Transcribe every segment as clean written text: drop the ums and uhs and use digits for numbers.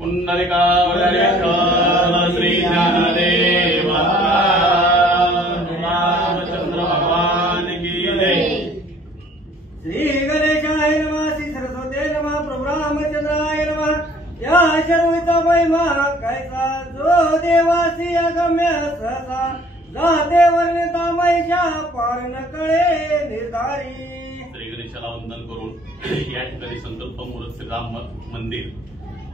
पुंडलिकावतार श्री ज्ञानदेव रामचंद्र भगवान की जय। श्री गणेशाय नमः, श्री सरस्वती नमः, प्रभु रामचंद्राय नमः। या शर्विता महिमा कैसा जो देवासी अगम्य सहसा जाते वर्णिता महिषा पार न कळे निर्धारी। श्री गणेशाला वंदन करून या ठिकाणी संकल्प मूर्त श्रीराम मंदिर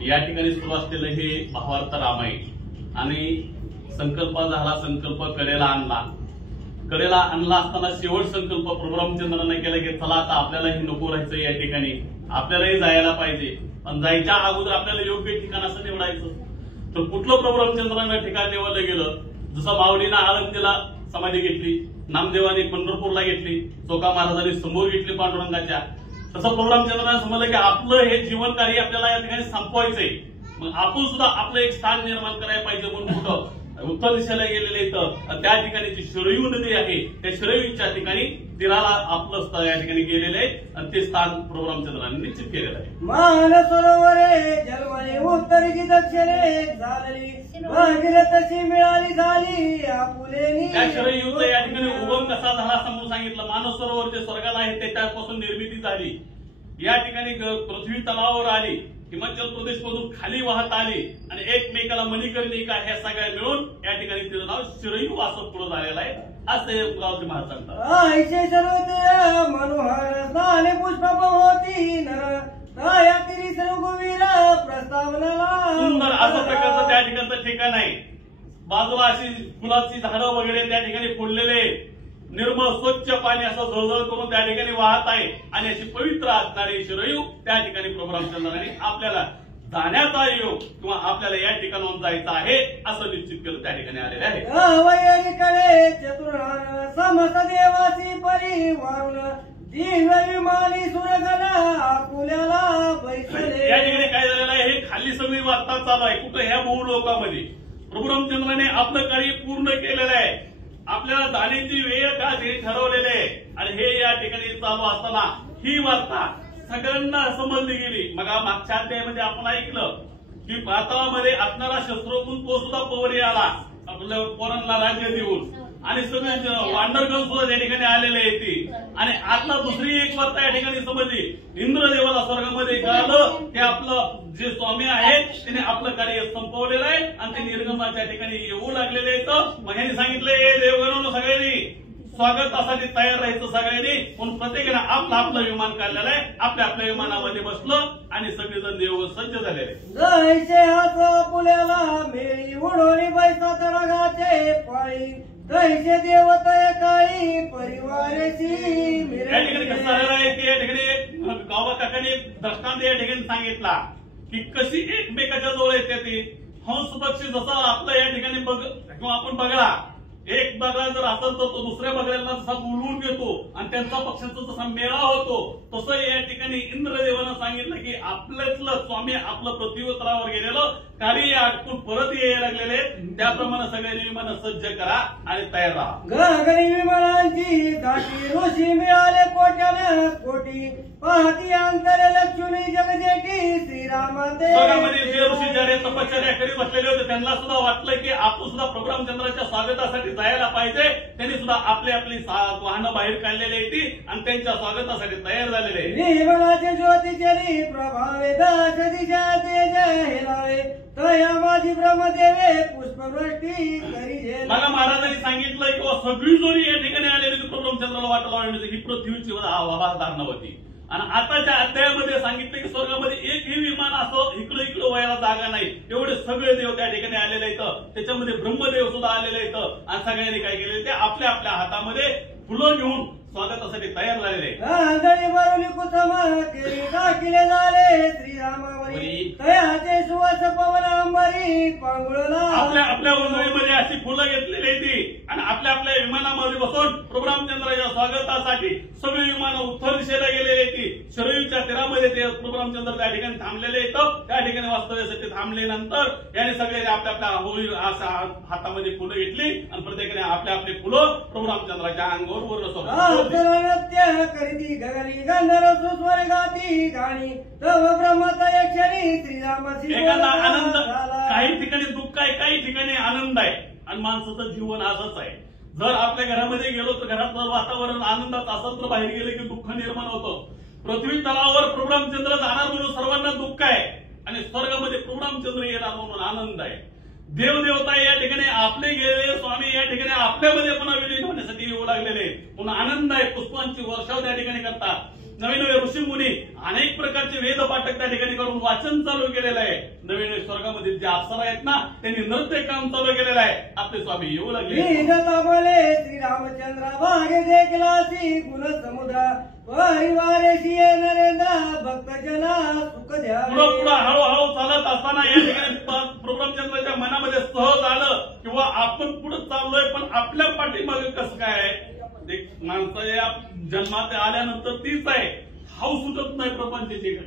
या ठिकाणी सुरू असलेलं हे भावार्थ रामायण आणि संकल्प झाला, संकल्प कडेला आणला असताना शेवट संकल्प प्रभू रामचंद्रांना केला की चला आता आपल्यालाही नको राहायचं, या ठिकाणी आपल्यालाही जायला पाहिजे, पण जायच्या अगोदर आपल्याला योग्य ठिकाण असं निवडायचं. तर कुठलं प्रभू रामचंद्रांना ठिकाण निवडलं गेलं? जसं माऊलीनं आळंदीला समाधी घेतली, नामदेवाने पंढरपूरला घेतली, चोका महाराजांनी समोर घेतली पांडुरंगाच्या, तसं प्रभू रामचंद्रांना समजलं की आपलं हे जीवन कार्य आपल्याला या ठिकाणी संपवायचंय. मग आपण सुद्धा आपलं एक स्थान निर्माण करायला पाहिजे म्हणून कुठं उत्तर दिशेला गेलेले इथं त्या ठिकाणी जी शरयू नदी आहे त्या शरयूच्या ठिकाणी तीराला आपलं स्थळ या ठिकाणी गेलेलं आहे आणि ते स्थान प्रभू रामचंद्रांनी निश्चित केलेलं आहे. मान सरोवरे जलमने उत्तर की दक्षिणे झाली तशी मिळाली झाली आपुलेनी. त्या शरयूचा या ठिकाणी उगम कसा झाला समोर सांगितलं. मानस सरोवर जे स्वर्गाला आहे त्याच्यापासून निर्मिती झाली, या ठिकाणी पृथ्वी तलावावर आली, हिमाचल प्रदेश मधून खाली वाहत आली आणि एकमेकाला मणिकर्णिका ह्या सगळ्या मिळून या ठिकाणी तिचं नाव शरयू असं पुढे झालेलं आहे असं गावचे महाराज सांगतात. ऐशे सर्वते मनोहर स्नाने पुष्प होती नर दया तिरी सर्ववीर प्रस्तावनाला. सुंदर असं प्रकारचं त्या ठिकाणचं ठिकाण आहे. बाजूला अशी फुलाची झाडं वगैरे त्या ठिकाणी फुललेले, निर्मळ स्वच्छ पाणी असं झळझळ करून त्या ठिकाणी वाहत आहे आणि अशी पवित्र असणारी शरयू त्या ठिकाणी प्रभू रामचंद्रांनी आपल्याला जाण्याचा योग किंवा आपल्याला या ठिकाणाहून जायचं आहे असं निश्चित केलं त्या ठिकाणी आलेले आहे. वैरिकडे चतुर्हान समस्त देवासी परिवारून दिव्य विमानी सुरगणा आपुल्याला बैसले. या ठिकाणी काय झालेलं आहे, हे खाली सगळी वार्ता चालू आहे. कुठं ह्या बहु लोकांमध्ये प्रभू रामचंद्राने आपलं कार्य पूर्ण केलेलं आहे. आपल्याला जाण्याची वेळ का हे ठरवलेले आहे आणि हे या ठिकाणी चालू असताना ही वार्ता सगळ्यांना समजली गेली. मग मागच्या अध्यायामध्ये आपण ऐकलं की पाताळामध्ये असणारा शस्त्रगुण तो सुद्धा पवरी आला आपल्या पोरांना राज्य देऊन आणि सगळे वांडरगण सुद्धा त्या ठिकाणी आलेले आहेत आणि आतला दुसरी एक वार्ता या ठिकाणी समजली. इंद्रदेवाला स्वर्गामध्ये कळालं की आपलं जे स्वामी आहेत त्याने आपलं कार्य संपवलेलं आहे आणि ते निर्गमाच्या ठिकाणी येऊ लागलेले आहेत. मग यांनी सांगितलं देवगणांनो सगळ्यांनी स्वागतासाठी तयार राहायचं सगळ्यांनी, पण प्रत्येकाने आपलं आपलं विमान काढलेलं आहे. आपल्या आपल्या विमानामध्ये बसलं आणि सगळेजण देवगण सज्ज झालेले. जैसे हात पुण्याला मेळी उडवली बैसा तरगाचे पाळी तैसे देवतय काही परिवाराची. या ठिकाणी कसं झालेलं आहे की या ठिकाणी गावा काकाने दृष्टांत या ठिकाणी सांगितला की कशी एकमेकाच्या जवळ येते ती हंस पक्षी जसा आपलं या ठिकाणी किंवा आपण बघा एक बगळा जर असेल तर तो दुसऱ्या बगळ्याला जसा बोलवून घेतो आणि त्यांचा पक्षाचा जसा मेळा होतो तसं या ठिकाणी इंद्रदेवानं सांगितलं की आपल्यातलं स्वामी आपलं पृथ्वीतलावर गेलेलं कार्य आटपून परत यायला लागलेले, त्याप्रमाणे सगळ्यांनी विमानं सज्ज करा आणि तयार राहा. घरघरी विमानांची दाटी ऋषी मिळाले कोट्याने कोटी पाहती अंतर लक्ष्मी जगजेटी श्रीरामाते. स्वर्गामध्ये जे ऋषी ज्याने तपश्चर्या करीत बसलेले होते त्यांना सुद्धा वाटलं की आपण सुद्धा प्रभू रामचंद्राच्या स्वागतासाठी जायला पाहिजे. त्यांनी सुद्धा आपली आपली वाहनं बाहेर काढलेली होती आणि त्यांच्या स्वागतासाठी तयार झालेले. निर्मलाचे ज्योतिचरी प्रभावे दश दिशा तेज हेलावे तया माझी ब्रह्मदेवे पुष्पवृष्टी करी. मला महाराजांनी सांगितलं की सगळी जोडी या ठिकाणी आलेली प्रभू रामचंद्राला वाट लावण्याची ही पृथ्वीची धारणा होती. आणि आताच्या अध्यायामध्ये सांगितलं की स्वर्गामध्ये एकही विमान असं इकडं व्हायला जागा नाही, एवढे सगळे देव त्या ठिकाणी आलेले आहेत. त्याच्यामध्ये ब्रह्मदेव सुद्धा आलेले आहेत आणि सगळ्यांनी काय केले ते आपल्या आपल्या हातामध्ये फुलं घेऊन स्वागतासाठी तयार झालेले. आंधळी बरुली कुसमा केली दाखिले झाले श्रीरामावरी तयाचे सुवास पवनांबरी पांगुळला. आपल्या आपल्या वंजळीमध्ये अशी फुलं घेतलेली होती आणि आपल्या आपल्या विमानामध्ये बसून प्रभू रामचंद्राच्या स्वागतासाठी सगळी विमानं उत्तर दिशेला गेलेली होती. शरयूच्या तीरामध्ये ते प्रभू रामचंद्र त्या ठिकाणी थांबलेले येतं. त्या ठिकाणी वास्तव्यासाठी थांबल्यानंतर याने सगळ्यांनी आपल्या आपल्या होळी हातामध्ये फुलं घेतली आणि प्रत्येकाने आपल्या आपले फुलं प्रभू रामचंद्राच्या अंगावर नृत्य करीती गगनी गंधर्व सुस्वर्गाती गाणी तव ब्रह्मतय क्षणी श्रीरामाची एखादा आनंद, काही ठिकाणी दुःख आहे, काही ठिकाणी आनंद आहे. आणि माणसाचं जीवन असंच आहे. जर आपल्या घरामध्ये गेलो तर घरातलं वातावरण आनंदात असेल तर बाहेर गेले की दुःख निर्माण होतं. पृथ्वी तलावावर प्रभू रामचंद्र जाणार म्हणून सर्वांना दुःख आहे आणि स्वर्गामध्ये प्रभू रामचंद्र येणार म्हणून आनंद आहे. देवदेवता या ठिकाणी आपले गेलेले स्वामी या ठिकाणी आपल्यामध्ये पुन्हा विलीन होण्यासाठी येऊ लागलेले म्हणून आनंद आहे. पुष्पांची वर्षाव त्या ठिकाणी करतात. नवीन नवे ऋषी मुनी अनेक प्रकारचे वेद पाठक त्या ठिकाणी करून वाचन चालू केलेलं आहे. नवीन स्वर्गामध्ये जे अप्सरा आहेत ना त्यांनी नृत्य काम चालू केलेलं आहे. आपले स्वामी येऊ लागले. श्रीरामचंद्र भागे देखलासी गुण समुद्र परिवारेशी नरेंद्र भक्त जना सुख द्या. पुढं पुढं हळूहळू चालत असताना या ठिकाणी प्रभू रामचंद्राच्या मनामध्ये सहज आलं किंवा आपण पुढे चाललोय पण आपल्या पाठीमागे कसं काय एक माणसाच्या जन्मात आल्यानंतर तीच आहे. हाऊ सुटत नाही प्रपंचाची.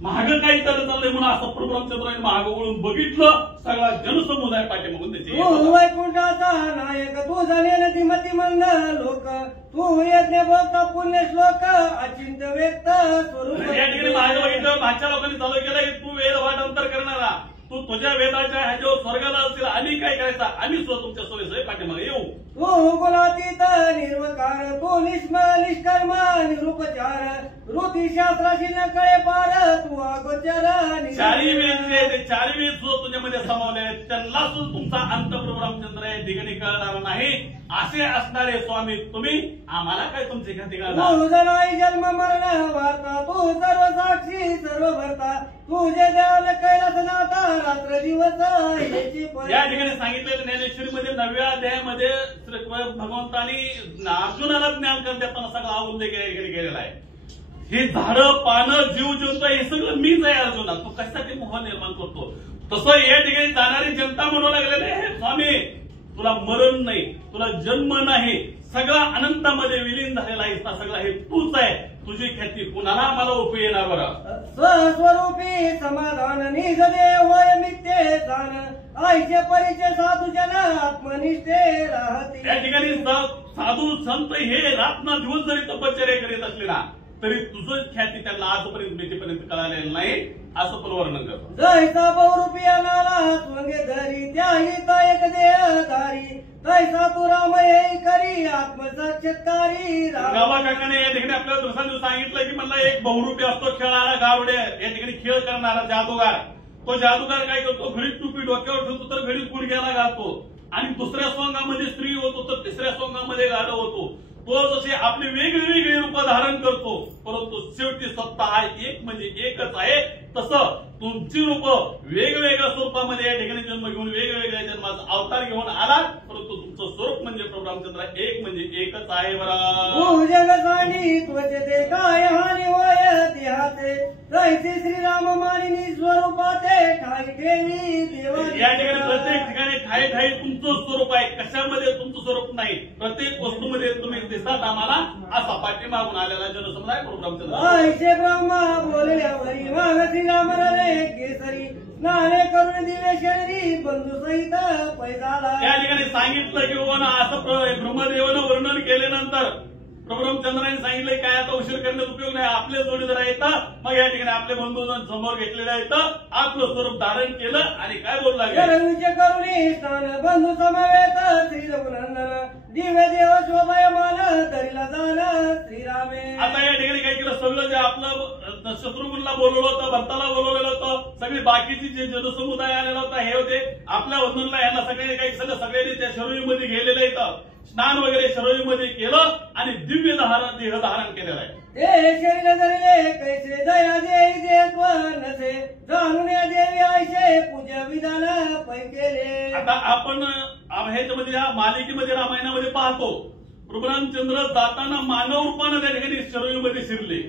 महाग काही चालत चाललंय म्हणून असं प्रभू रामचंद्राने महाग वळून बघितलं. सगळा जनसमुदाय पाठीमागून त्याची वैकुंठाचा नायक तू जाणे मती मंद लोक तू यज्ञ बोलता पुण्य श्लोक अचिंत व्यक्त स्वरूप. या ठिकाणी महाग बघितलं. मागच्या लोकांनी चालू केलं की तू वेद वाटांतर करणारा, तू तुझ्या वेदाच्या ह्याच्यावर स्वर्गाला असतील आम्ही काय करायचं, आम्ही सुद्धा तुमच्या सोयीसोयी पाठीमागे येऊ. तू गुणातीत निर्वकार तू निष्कर्म निरुपचार ऋती शास्त्राशी न कळे पार तू अगोचर. चारी वेद जे ते चारी वेद सुद्धा तुझ्यामध्ये समावले आहेत. त्यांना सुद्धा तुमचा अंत प्रभू रामचंद्र या ठिकाणी कळणार नाही. असे असणारे स्वामी तुम्ही आम्हाला काय तुमची खाती करणार. तू जनाई जन्म मरण वार्ता तू सर्व साक्षी सर्व भरता तुझे द्याल कैलास नाता रात्र दिवस. या ठिकाणी सांगितलेलं ज्ञानेश्वरीमध्ये 9व्या अध्यायामध्ये भगवंतानी अर्जुनाला ज्ञान देताना सगळा उल्लेख केलेला आहे. हे झाडं पानं जीव जंतू हे सगळं मीच आहे अर्जुना. तू कशासाठी मोह निर्माण करतो. तसं या ठिकाणी जाणारी जनता म्हणू लागलेली आहे स्वामी तुला मरण नाही, तुला जन्म नाही, सगळा अनंतामध्ये विलीन झालेला आहे. सगळा हे तूच आहे. तुझी ख्याती कुणाला आम्हाला उपयोग येणार बरं. स्वस्वरूपी समाधान निज देव मित्ते जाण आईचे परिचय साधू जन आत्मनिष्ठे राहते. या ठिकाणी साधू संत हे रात्र दिवस जरी तपश्चर्या करीत असले ना तरी तुझं ख्याती त्यांना आजपर्यंत भीतीपर्यंत कळालेलं नाही असं पण वर्णन करतो. जैसा बहुरूपी नाला स्वंगे धरी त्याही एक देहधारी तैसा तू राम येई करी आत्मसाक्षात्कारी. गावा काकाने या ठिकाणी आपल्याला दुसऱ्या सांगितलं की मला एक बहुरूपी असतो खेळणारा गावडे या ठिकाणी खेळ करणारा जादूगार. तो जादूगार काय करतो घडीत टुपी डोक्यावर ठेवतो तर घडीत गुडघ्याला घालतो आणि दुसऱ्या सोंगामध्ये स्त्री होतो तर तिसऱ्या सोंगामध्ये गाढव होतो. तो जसे आपली वेगवेगळी रूप धारण करतो परंतु शेवटी सत्ता हा एक म्हणजे एकच आहे. तसं तुमची रूप वेगवेगळ्या स्वरूपामध्ये या ठिकाणी जन्म घेऊन वेगवेगळ्या जन्माचा अवतार घेऊन आलात परंतु तुमचं स्वरूप म्हणजे प्रभू रामचंद्र एक म्हणजे एकच आहे. बरं जगसानी त्वचे काय हानी वय देहाचे तैसे श्रीराम मानिनी स्वरूपाचे ठाई ठेवी देवा. या ठिकाणी प्रत्येक ठिकाणी ठाई ठाई तुमचं स्वरूप आहे. कशामध्ये तुमचं स्वरूप नाही. प्रत्येक वस्तूमध्ये तुम्ही दिसतात आम्हाला असा पाठीमागून आलेला जनसमुदाय प्रभू रामचंद्र. ऐसे ब्रह्मा बोलल्यावरी मग श्रीराम रे केसरी स्नाने करून दिवे शरीरी बंधू सहित पैजाला. या ठिकाणी सांगितलं की बाबा असं ब्रह्मदेवानं वर्णन केल्यानंतर प्रभू रामचंद्रांनी सांगितलं काय आता उशीर करण्यात उपयोग नाही. आपले जोडीदार येतात मग या ठिकाणी आपले बंधू समोर घेतलेले आहेत. आपलं स्वरूप धारण केलं आणि काय बोलू लागले करुणी स्नान बंधू समवेत श्री रघुनंदन दिव्य देव शोभायमान धरीला जाण श्रीरामे. आता या ठिकाणी काय केलं सगळं जे आपलं शत्रुघ्नला बोलवलं होतं भरताला बोलवलेलं होतं सगळी बाकीची जे जनसमुदाय आलेला होता हे होते आपल्या वंदनला यांना सगळे काही सगळ्यांनी त्या शरीरमध्ये गेलेलं येतं. स्नान वगैरे शरीरमध्ये केलं आणि दिव्य देह धारण केलेलं आहे. ते शरीर धरले कैसे दया देई देत्व नसे जाणून देवी आयशे पूजा विधान पै केले. आता आपण ह्याच्यामध्ये या मालिकेमध्ये रामायणामध्ये पाहतो प्रभू रामचंद्र जाताना मानव रूपानं त्या ठिकाणी शरीरमध्ये शिरले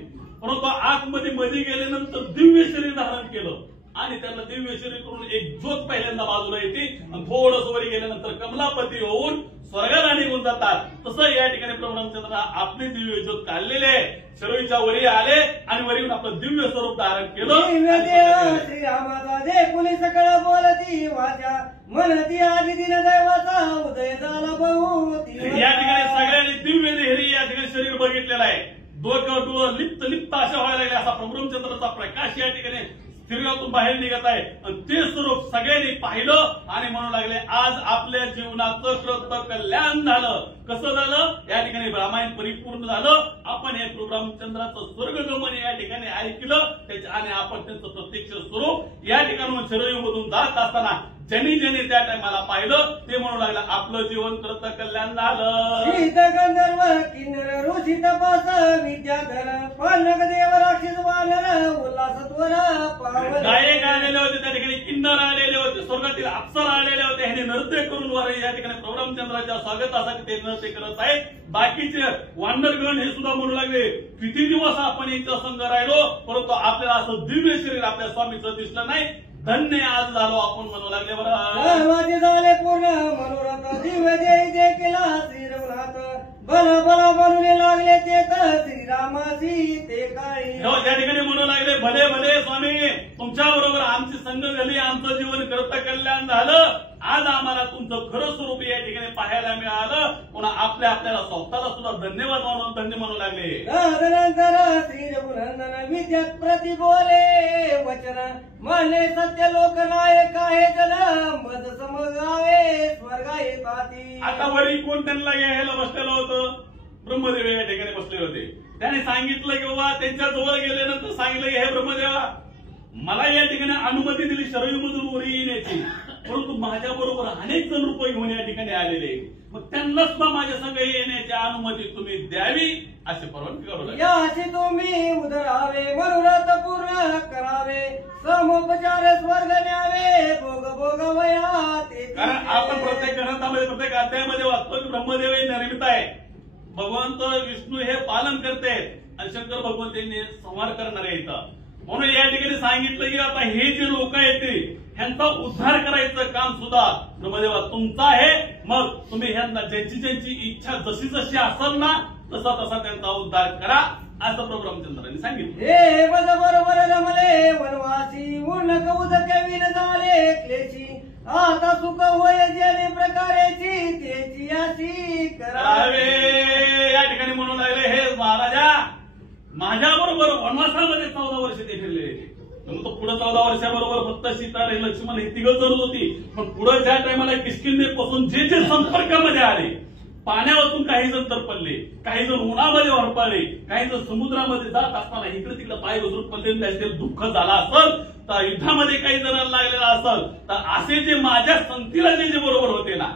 परंतु आतमध्ये मध्ये गेल्यानंतर दिव्य शरीर धारण केलं आणि त्यांना दिव्य शरीर करून एक ज्योत पहिल्यांदा बाजूला येते आणि थोडंसं वर गेल्यानंतर कमलापती होऊन स्वर्गाला निघून जातात. तसं या ठिकाणी प्रभू रामचंद्र आपली दिव्य ज्योत काढलेले आहे. शिरोईच्या वरी आले आणि वरीहून आपलं दिव्य स्वरूप धारण केलं. दिव्य देव श्रीरामाचा दे कुणी सकळ बोलती वाचा म्हणती आधी दिन दैवाचा उदय झाला बहुती. या ठिकाणी सगळ्यांनी दिव्य देहरी या ठिकाणी शरीर बघितलेलं आहे. डोळं लिप्त लिप्त अशा व्हायला लागले. असा प्रभुरामचंद्राचा प्रकाश या ठिकाणी शरीरातून बाहेर निघत आहे आणि ते स्वरूप सगळ्यांनी पाहिलं आणि म्हणू लागले आज आपल्या जीवनाचं कृत कल्याण झालं. कसं झालं? या ठिकाणी रामायण परिपूर्ण झालं. आपण हे प्रभुरामचंद्राचं स्वर्गगमन या ठिकाणी ऐकलं आणि आपण त्यांचं प्रत्यक्ष स्वरूप या ठिकाणी शरीरामधून जात असताना ज्यांनी ज्यांनी त्या टायमाला पाहिलं ते म्हणू लागलं आपलं जीवन कृत कल्याण झालं. शीत गंधर्व किन्नर ऋषी तपास विद्याधर पालक देव राक्षस वानर उल्हास त्वर पावन. गायक आलेले होते त्या ठिकाणी, किन्नर आलेले होते, स्वर्गातील अप्सरा आलेले होते. ह्यांनी नृत्य करून वर या ठिकाणी प्रभुरामचंद्राच्या स्वागतासाठी ते नृत्य करत आहेत. बाकीचे वानरगण हे सुद्धा म्हणू लागले किती दिवस आपण यांच्या संग राहिलो परंतु आपल्याला असं दिव्य शरीर आपल्या स्वामीचं दिसलं नाही. धन्य आज झालो आपण म्हणू लागले. बरं झाले पूर्ण मनोरथ दिव्य जय केला श्री रघुनाथ बला बला म्हणून लागले ते तर श्रीरामाची ते काळी. त्या ठिकाणी म्हणू लागले भले भले स्वामी तुमच्या बरोबर आमची संग झाली, आमचं जीवन कृत कल्याण झालं. आज आम्हाला तुमचं खरं स्वरूप या ठिकाणी पाहायला मिळालं. पुन्हा आपल्याला स्वतःला सुद्धा धन्यवाद म्हणून धन्य म्हणू लागले. तदनंतर श्री रघुनंदन विद्यात प्रति बोले वचन मानले सत्य लोकनायक आहे जन मद समगावे स्वर्गा येताती. आता वरी कोण त्यांना घ्यायला बसलेलं होतं? ब्रह्मदेव या ठिकाणी बसले होते. त्याने सांगितलं की बाबा त्यांच्या जवळ गेल्यानंतर सांगितलं की हे ब्रह्मदेवा मला या ठिकाणी अनुमती दिली शरीरमधून वरी येण्याची परंतु माझ्या बरोबर अनेक जण रूप घेऊन या ठिकाणी आलेले मग त्यांना सुद्धा माझ्या संग येण्याची अनुमती तुम्ही द्यावी असे परवानगी करू लागले. याची तुम्ही उदरावे मनोरथ पूर्ण करावे समोपचार स्वर्ग न्यावे भोग भोगवया ते. कारण आपण प्रत्येक ग्रंथामध्ये प्रत्येक अध्यायामध्ये वाचतो की ब्रह्मदेव हे निर्मित आहे. भगवंत विष्णू हे पालन करते आणि शंकर भगवंत यांनी संहार करणारे इथं. म्हणून या ठिकाणी सांगितलं की आता हे जे लोक आहेत ह्यांचा उद्धार करायचं काम सुद्धा ब्रह्मदेवा तुमचं आहे. मग तुम्ही ह्यांना ज्यांची ज्यांची इच्छा जशी जशी असेल ना तसा तसा त्यांचा उद्धार करा असं प्रभू रामचंद्रांनी सांगितलं. हे बद बरोबर रमले वनवासी उन्नक उदक विन झाले क्लेशी आता सुख होय ज्याने प्रकारेची त्याची याची करावे. या ठिकाणी म्हणून लागले हे महाराजा माझ्या बरोबर वनवासामध्ये 14 वर्ष ते फिरले. तो पुढे 14 वर्षाबरोबर फक्त सीता रे लक्ष्मण हे तिघ जरूर होती. पण पुढे ज्या टायमाला किष्किंधेपासून जे जे संपर्कामध्ये आले पाण्यावरून काही जण तरपडले, काही जण उन्हामध्ये होरपळले, काही जण समुद्रामध्ये जात असताना इकडे तिकडे पाय घसरून पडलेले असतील, दुःख झाला असेल तर युद्धामध्ये काही जणांना लागलेला असेल तर असे जे माझ्या संगतीला जे बरोबर होते ना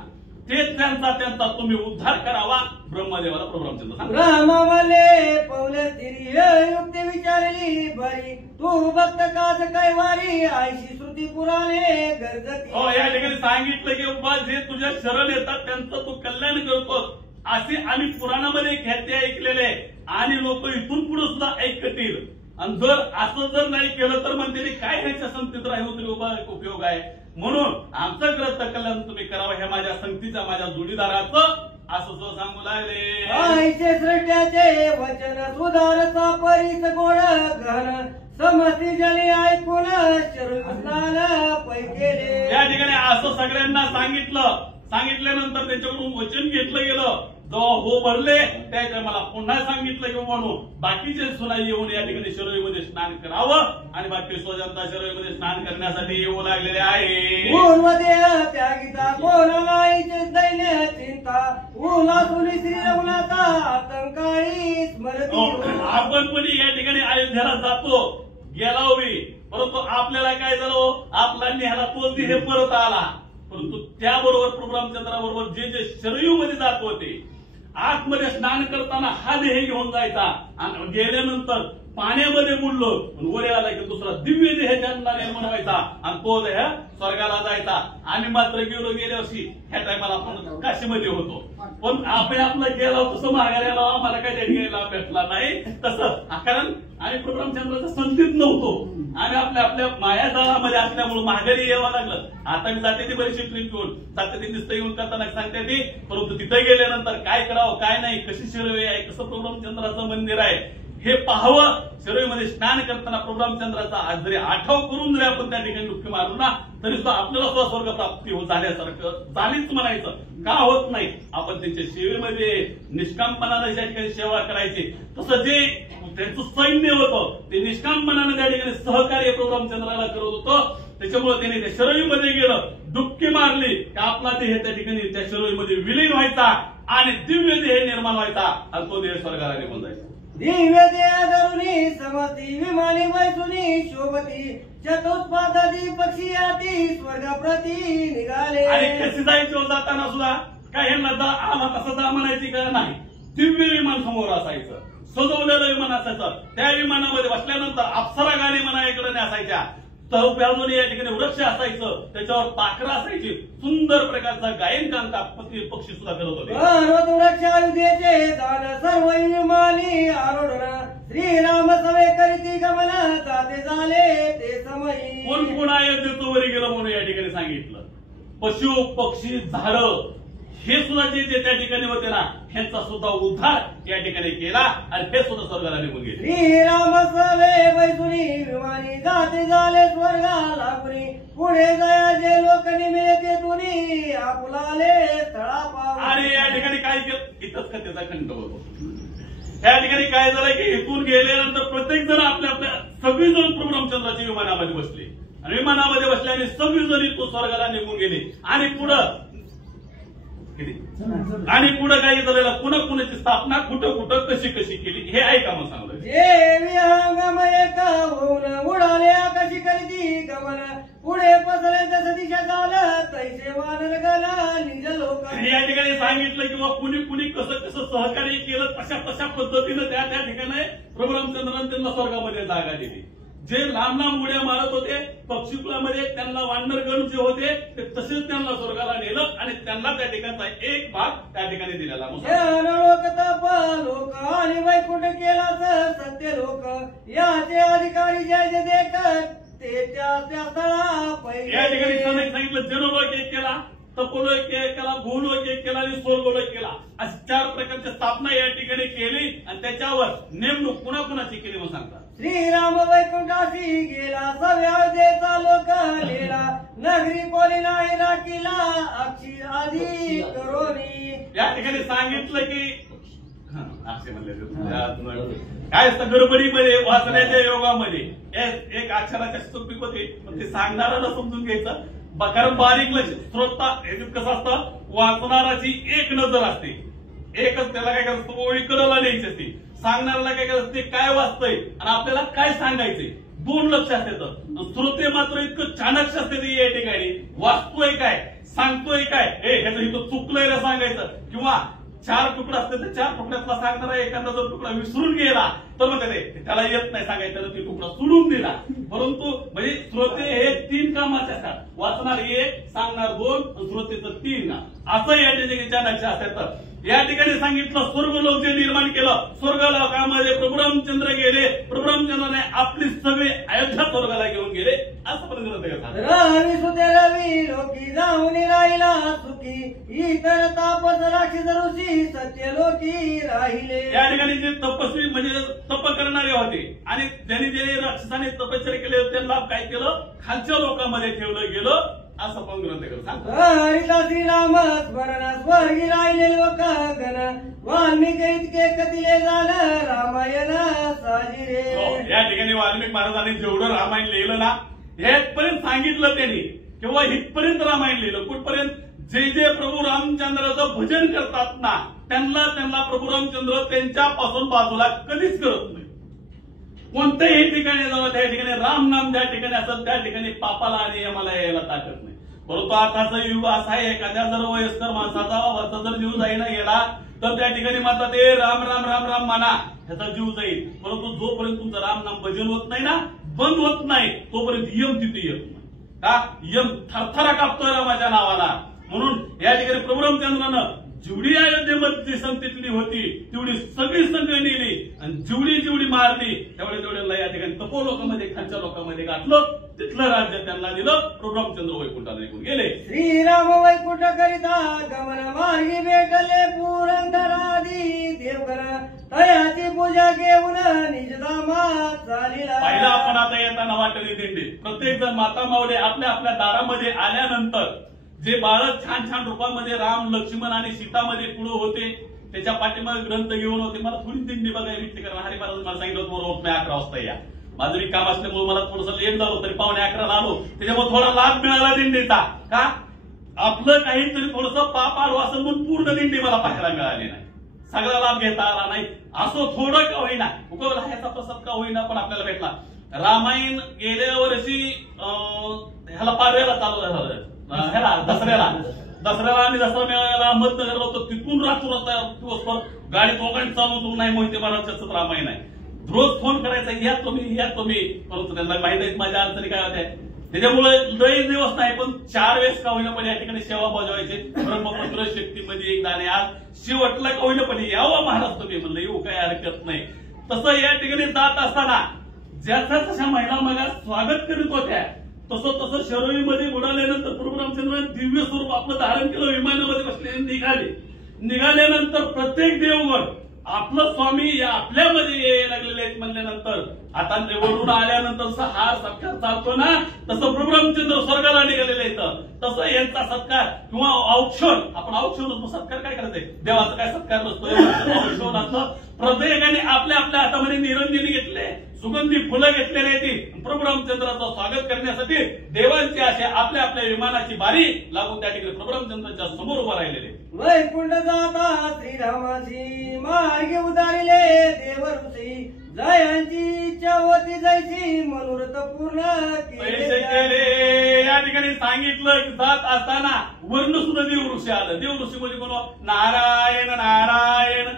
ते त्यांचा तुम्ही उद्धार करावा ब्रह्मदेवाला प्रभू रामचंद्र सांगतात. रामावले पवले तिरी युक्ती विचारली बरी तू भक्त काज कैवारी आयशी श्रुती पुराणे गरजती. हो या ठिकाणी सांगितलं की बाबा जे तुझ्या शरण येतात त्यांचं तू कल्याण करतोस असे आम्ही पुराणामध्ये ख्याती ऐकलेले आणि लोक इथून पुढे सुद्धा ऐकतील. आणि जर असं जर नाही केलं तर म्हणते काय ह्याच्या संगतीत राहून तरी उपयोग आहे. म्हणून आमचं ग्रंथ कल्याण तुम्ही करावं हे माझ्या संगतीचा माझ्या जोडीदाराचं असं तो सांगू लागले. आईचे श्रेष्ठाचे वचन सुधारचा परीच गोड घन समस्ती जनी ऐकून शरण पै केले. या ठिकाणी असं सगळ्यांना सांगितल्यानंतर त्याच्याकडून वचन घेतलं गेलं. जेव्हा हो भरले त्या मला पुन्हा सांगितलं की म्हणून बाकीचे सुना येऊन या ठिकाणी शरीरामध्ये स्नान करावं आणि बाकी स्वजनता शरीरामध्ये स्नान करण्यासाठी येऊ लागलेले आहे. त्यागिता कोणालाईचे दैन्य चिंता उन्हातून श्री रघुनाथा आतंकाळी स्मरती. आपण पण या ठिकाणी अयोध्येला जातो गेला उभी परंतु आपल्याला काय झालं आपला नेहाला तोच हे परत आला. परंतु त्याबरोबर प्रभू रामचंद्राबरोबर जे जे शरीरामध्ये जात होते आतमध्ये स्नान करताना हा देह घेऊन जायचा आणि गेल्यानंतर पाण्यामध्ये बुडलो वर आला की दुसरा दिव्य देह त्यांना निर्माण व्हायचा आणि तो देह स्वर्गाला जायचा. आम्ही मात्र गेल्या वर्षी ह्या टायमाला आपण काशीमध्ये होतो पण आपण आपलं गेलो तसं माघाऱ्याला आम्हाला काही त्या ठिकाणी लाभ भेटला नाही. तसं कारण आम्ही प्रभू रामचंद्राच्या संगतीत नव्हतो. आम्ही आपल्या माया जाळामध्ये असल्यामुळे माघारी यावं लागलं. आता मी जाते ती बरीचशी ट्रिप घेऊन जाते ती नुसतं येऊन करताना सांगते ती परंतु तिथे गेल्यानंतर काय करावं काय नाही कशी शिरवे आहे कसं प्रभू रामचंद्राचं मंदिर आहे हे पाहावं. शिरोईमध्ये स्नान करताना प्रभू रामचंद्राचा आज जरी आठव करून जरी आपण त्या ठिकाणी डुबकी मारलो ना तरी सुद्धा आपल्याला सुद्धा स्वर्ग प्राप्ती झाल्यासारखं झालीच म्हणायचं. का होत नाही? आपण त्यांच्या सेवेमध्ये निष्कामपणाने त्या ठिकाणी सेवा करायची. तसं जे त्यांचं सैन्य होतं ते निष्कामपणाने त्या ठिकाणी सहकार्य प्रभू रामचंद्राला करत होतं. त्याच्यामुळे त्याने त्या शिरोईमध्ये गेलं, डुबकी मारली की आपला देह त्या ठिकाणी त्या शिरोईमध्ये विलीन व्हायचा आणि दिव्य देह निर्माण व्हायचा आणि तो देह स्वर्गाला निघून जायचा. दिव्य देह धरुणी समती विमानी बैसुनी शोभती चतुष्पादी पक्षी आती स्वर्गाप्रती निघाले. आणि कशी जायची जाताना सुद्धा काय यांना आला तसं जा म्हणायची का नाही. दिव्य विमान समोर असायचं, सजवलेलं विमान असायचं. त्या विमानामध्ये बसल्यानंतर अप्सरा गाणी म्हणा इकडे असायच्या. बाजूने या ठिकाणी वृक्ष असायचं, त्याच्यावर पाखरं असायची. सुंदर प्रकारचा गायन कांता पक्षी सुद्धा करत होते. पर्वत वृक्ष अयोध्येचे दान सर्व विमानी आरोढण श्रीराम सवे करीती गमन जाते झाले ते समयी. कोण कोण अयोध्येचं वरी गेलं म्हणून या ठिकाणी सांगितलं. पशु पक्षी झाडं हे सुद्धा जे त्या ठिकाणी होते ना ह्यांचा सुद्धा उद्धार या ठिकाणी केला आणि हे सुद्धा स्वर्गाला निघून गेले. श्रीराम सवे बैसुनी विमानी जाते झाले स्वर्गाला पुरी पुढे जयाचे लोक निमित्ते तुनी आपुलाले स्थळा पाव. आणि या ठिकाणी काय केलं इथंच कथेचा खंड होतो. या ठिकाणी काय झालं की इथून गेल्यानंतर प्रत्येक जण आपल्या आपल्या सगळीजण प्रभू रामचंद्राच्या विमानामध्ये बसले आणि विमानामध्ये बसल्याने सगळीजण तो स्वर्गाला निघून गेले. आणि पुढं काय झालेलं पुन्हा पुण्याची स्थापना कुठं कुठं कशी कशी केली हे ऐका मग सांगलं. जे विहंगम एका होऊन उडाले आकाशी करीती गमन पुढे पसरे जसं दिशा झालं तैसे वानर गला निज लोक. या ठिकाणी सांगितलं किंवा कुणी कुणी कसं कसं सहकार्य केलं तशा तशा पद्धतीनं त्या त्या ठिकाणी प्रभू रामचंद्रांनी त्यांना स्वर्गामध्ये जागा दिली. जे लांब लांब उड्या मारत होते पक्षीकुलामध्ये त्यांना वानरगण जे होते ते तसेच त्यांना स्वर्गाला नेलं आणि त्यांना त्या ठिकाणचा एक भाग त्या ठिकाणी दिलेला. लोक तप लोक आणि वैकुंठ केला सत्य लोक याचे अधिकारी जय जय देखत ते त्या स्थळा. या ठिकाणी सांगितलं जनलोक एक केला, तपोलोक एक केला, भूलोक एक केला आणि स्वर्गलोक केला. अशा 4 प्रकारची स्थापना या ठिकाणी केली आणि त्याच्यावर नेमणूक कुणाकुणाची केली मग सांगतात. श्रीराम वैकुंठाशी गेला सव्या अयोध्येचा लोक लिहिला नगरी कोणी नाही राखीला अक्षी आधी करोनी. या ठिकाणी सांगितलं की असे म्हणले काय असतं गडबडीमध्ये वाचण्याच्या योगामध्ये एक अक्षराच्या चुकी होते पण ते सांगणाऱ्याला समजून घ्यायचं. कारण बारीक लक्ष श्रोता याच्यात कसं असतं वाचणाराची एक नजर असते, एकच त्याला काय करायचं ओळी कडला न्यायची असते. सांगणाऱ्याला काय करायचं ते काय वाचतंय आणि आपल्याला काय सांगायचंय 2 लक्ष असतात. श्रोते मात्र इतकं चाणक्य असते ते या ठिकाणी वाचतोय काय सांगतोय काय हे ह्याचं इथं चुकलंय ना सांगायचं. किंवा 4 तुकडा असते तर 4 तुकड्यातला सांगणारा एखादा जर तुकडा विसरून गेला तर मग त्याला येत नाही सांगायचं तर ती तुकडा सोडून दिला. परंतु म्हणजे श्रोते हे 3 कामाचे असतात. वाचणार 1 सांगणार 2 श्रोतेचं 3 असं या ठिकाणी चाणक्य असतात. या ठिकाणी सांगितलं स्वर्गलोक जे निर्माण केलं स्वर्गलोकामध्ये प्रभू रामचंद्र गेले. प्रभू रामचंद्राने आपली सगळी अयोध्या स्वर्गाला घेऊन गेले असं पर्यंत रवी सुते रवी लोकी जाऊन राहिला सुखी इतर तापस राक्षस ऋषी सत्य लोकी राहिले. या ठिकाणी जे तपस्वी म्हणजे तप करणारे होते आणि ज्यांनी जे राक्षसाने तपश्चर्या केले त्यांना काय केलं खालच्या लोकांमध्ये ठेवलं गेलं असं पण ग्रंथ सांगतो. हरिता श्रीराम स्मरण स्वर्गी राहिले लोक गण वाल्मिकी इतके कथिले झालं रामायण साजिरे. या ठिकाणी वाल्मिक महाराजांनी जेवढं रामायण लिहिलं ना हेपर्यंत सांगितलं त्यांनी किंवा इथपर्यंत रामायण लिहिलं कुठपर्यंत जे जे प्रभू रामचंद्राचं भजन करतात ना त्यांना प्रभू रामचंद्र त्यांच्यापासून बाजूला कधीच करत नाही. कोणत्याही ठिकाणी जावं त्या ठिकाणी राम नाम ज्या ठिकाणी असेल त्या ठिकाणी पापाला आणि यमाला यायला ताकद नाही. परंतु आताचा युग असा आहे एखाद्या जर वयस्कर माणसाचा वरचा जर जीव जाईना गेला तर त्या ठिकाणी म्हणतात ते राम राम राम राम म्हणा ह्याचा जीव जाईल. परंतु जोपर्यंत तुमचं राम नाम भजन होत नाही ना बंद होत नाही तोपर्यंत यम तिथे येत नाही. का यम थरथरा कापतोय रामाच्या नावाला. म्हणून या ठिकाणी प्रभू रामचंद्रानं जेवढी अयोध्येमध्ये संतीतली होती तेवढी सगळी संघ नेली आणि जेवढी मारली तेवढ्याला या ठिकाणी तपो लोकांमध्ये खालच्या लोकांमध्ये घातलं तिथलं राज्य त्यांना दिलं. प्रभू रामचंद्र वैकुंठाला निघून गेले. श्रीराम वैकुंठ करिता गमन मार्गी भेटले पुरंदरादी देवघर तयाची पूजा घेऊन निजधामात चालिला. पहिला आपण आता येताना वाटली दिंडीत प्रत्येक जण माता माऊली आपल्या आपल्या दारामध्ये आल्यानंतर जे बाळक छान छान रूपामध्ये राम लक्ष्मण आणि सीतामध्ये पुढे होते त्याच्या पाठीमागे ग्रंथ घेऊन होते. मला थोडी दिंडी बघायला भेटते कारण हरी महाराज मला सांगितलं होतं बरोबर तुम्ही 11 वाजता या. माझं मी काम असल्यामुळे मला थोडंसं लेट झालो तरी 11:15 आलो. त्याच्यामुळे थोडा लाभ मिळाला दिंडीचा. का आपलं काहीतरी थोडंसं पाप आडवं असेल म्हणून पूर्ण दिंडी मला पाहायला मिळाली नाही. सगळा लाभ घेता आला नाही. असं थोडं का होईना उगवला ह्याचा प्रसाद का होईना पण आपल्याला भेटला. रामायण गेल्या वर्षी ह्याला पाडव्याला चालू झालं ह्याला दसऱ्याला आणि दसरा मेळाव्याला अहमदनगरला होतं. तिथून दिवसभर गाडी दोघांनी चालवतो नाही मोहिते महाराजांचं रामायण आहे. रोज फोन करायचा या तुम्ही परंतु त्यांना माहित आहे माझ्या अडचणी काय होत्या. त्याच्यामुळे लय दिवस नाही पण 4 वेळेस का होईना पण या ठिकाणी सेवा बजावायचे. ब्रह्मपुत्र शक्तीमध्ये एक दाणे आज शेवटला का होईना पण यावं महाराज तुम्ही म्हणलं येऊ काय हरकत नाही. तसं या ठिकाणी जात असताना ज्याचा तशा महिला मला स्वागत करीत होत्या तसं शरोईमध्ये बुडाल्यानंतर प्रभू रामचंद्राने दिव्य स्वरूप आपलं धारण केलं. विमानामध्ये बसले निघाल्यानंतर प्रत्येक देवगड आपलं स्वामी या आपल्यामध्ये यायला लागलेले आहेत म्हणल्यानंतर आता निवडून आल्यानंतर हा सत्कार चालतो ना तसं प्रभू रामचंद्र स्वर्गाला निघालेले आहेत. तसं यांचा सत्कार किंवा औक्षण आपण औक्षण सत्कार काय करायचंय देवाचा काय सत्कार नसतो. औक्षण असतं प्रत्येकाने आपल्या आपल्या हातामध्ये निरंजनी घेतले सुगंधी फुलं घेतलेली आहेत. प्रभू रामचंद्राचं स्वागत करण्यासाठी देवांची अशा आपल्या आपल्या विमानाची बारी लागून त्या ठिकाणी प्रभू रामचंद्राच्या समोर उभं राहिलेले. वैकुंठ जाता श्रीरामाची मार्गी उदारिले देव ऋषी जयांची इच्छा होती जायची मनोरथ पूर्ण केले. या ठिकाणी सांगितलं की जात असताना वर्ण सुद्धा देव ऋषी आलं. देव ऋषी म्हणजे कोण नारायण नारायण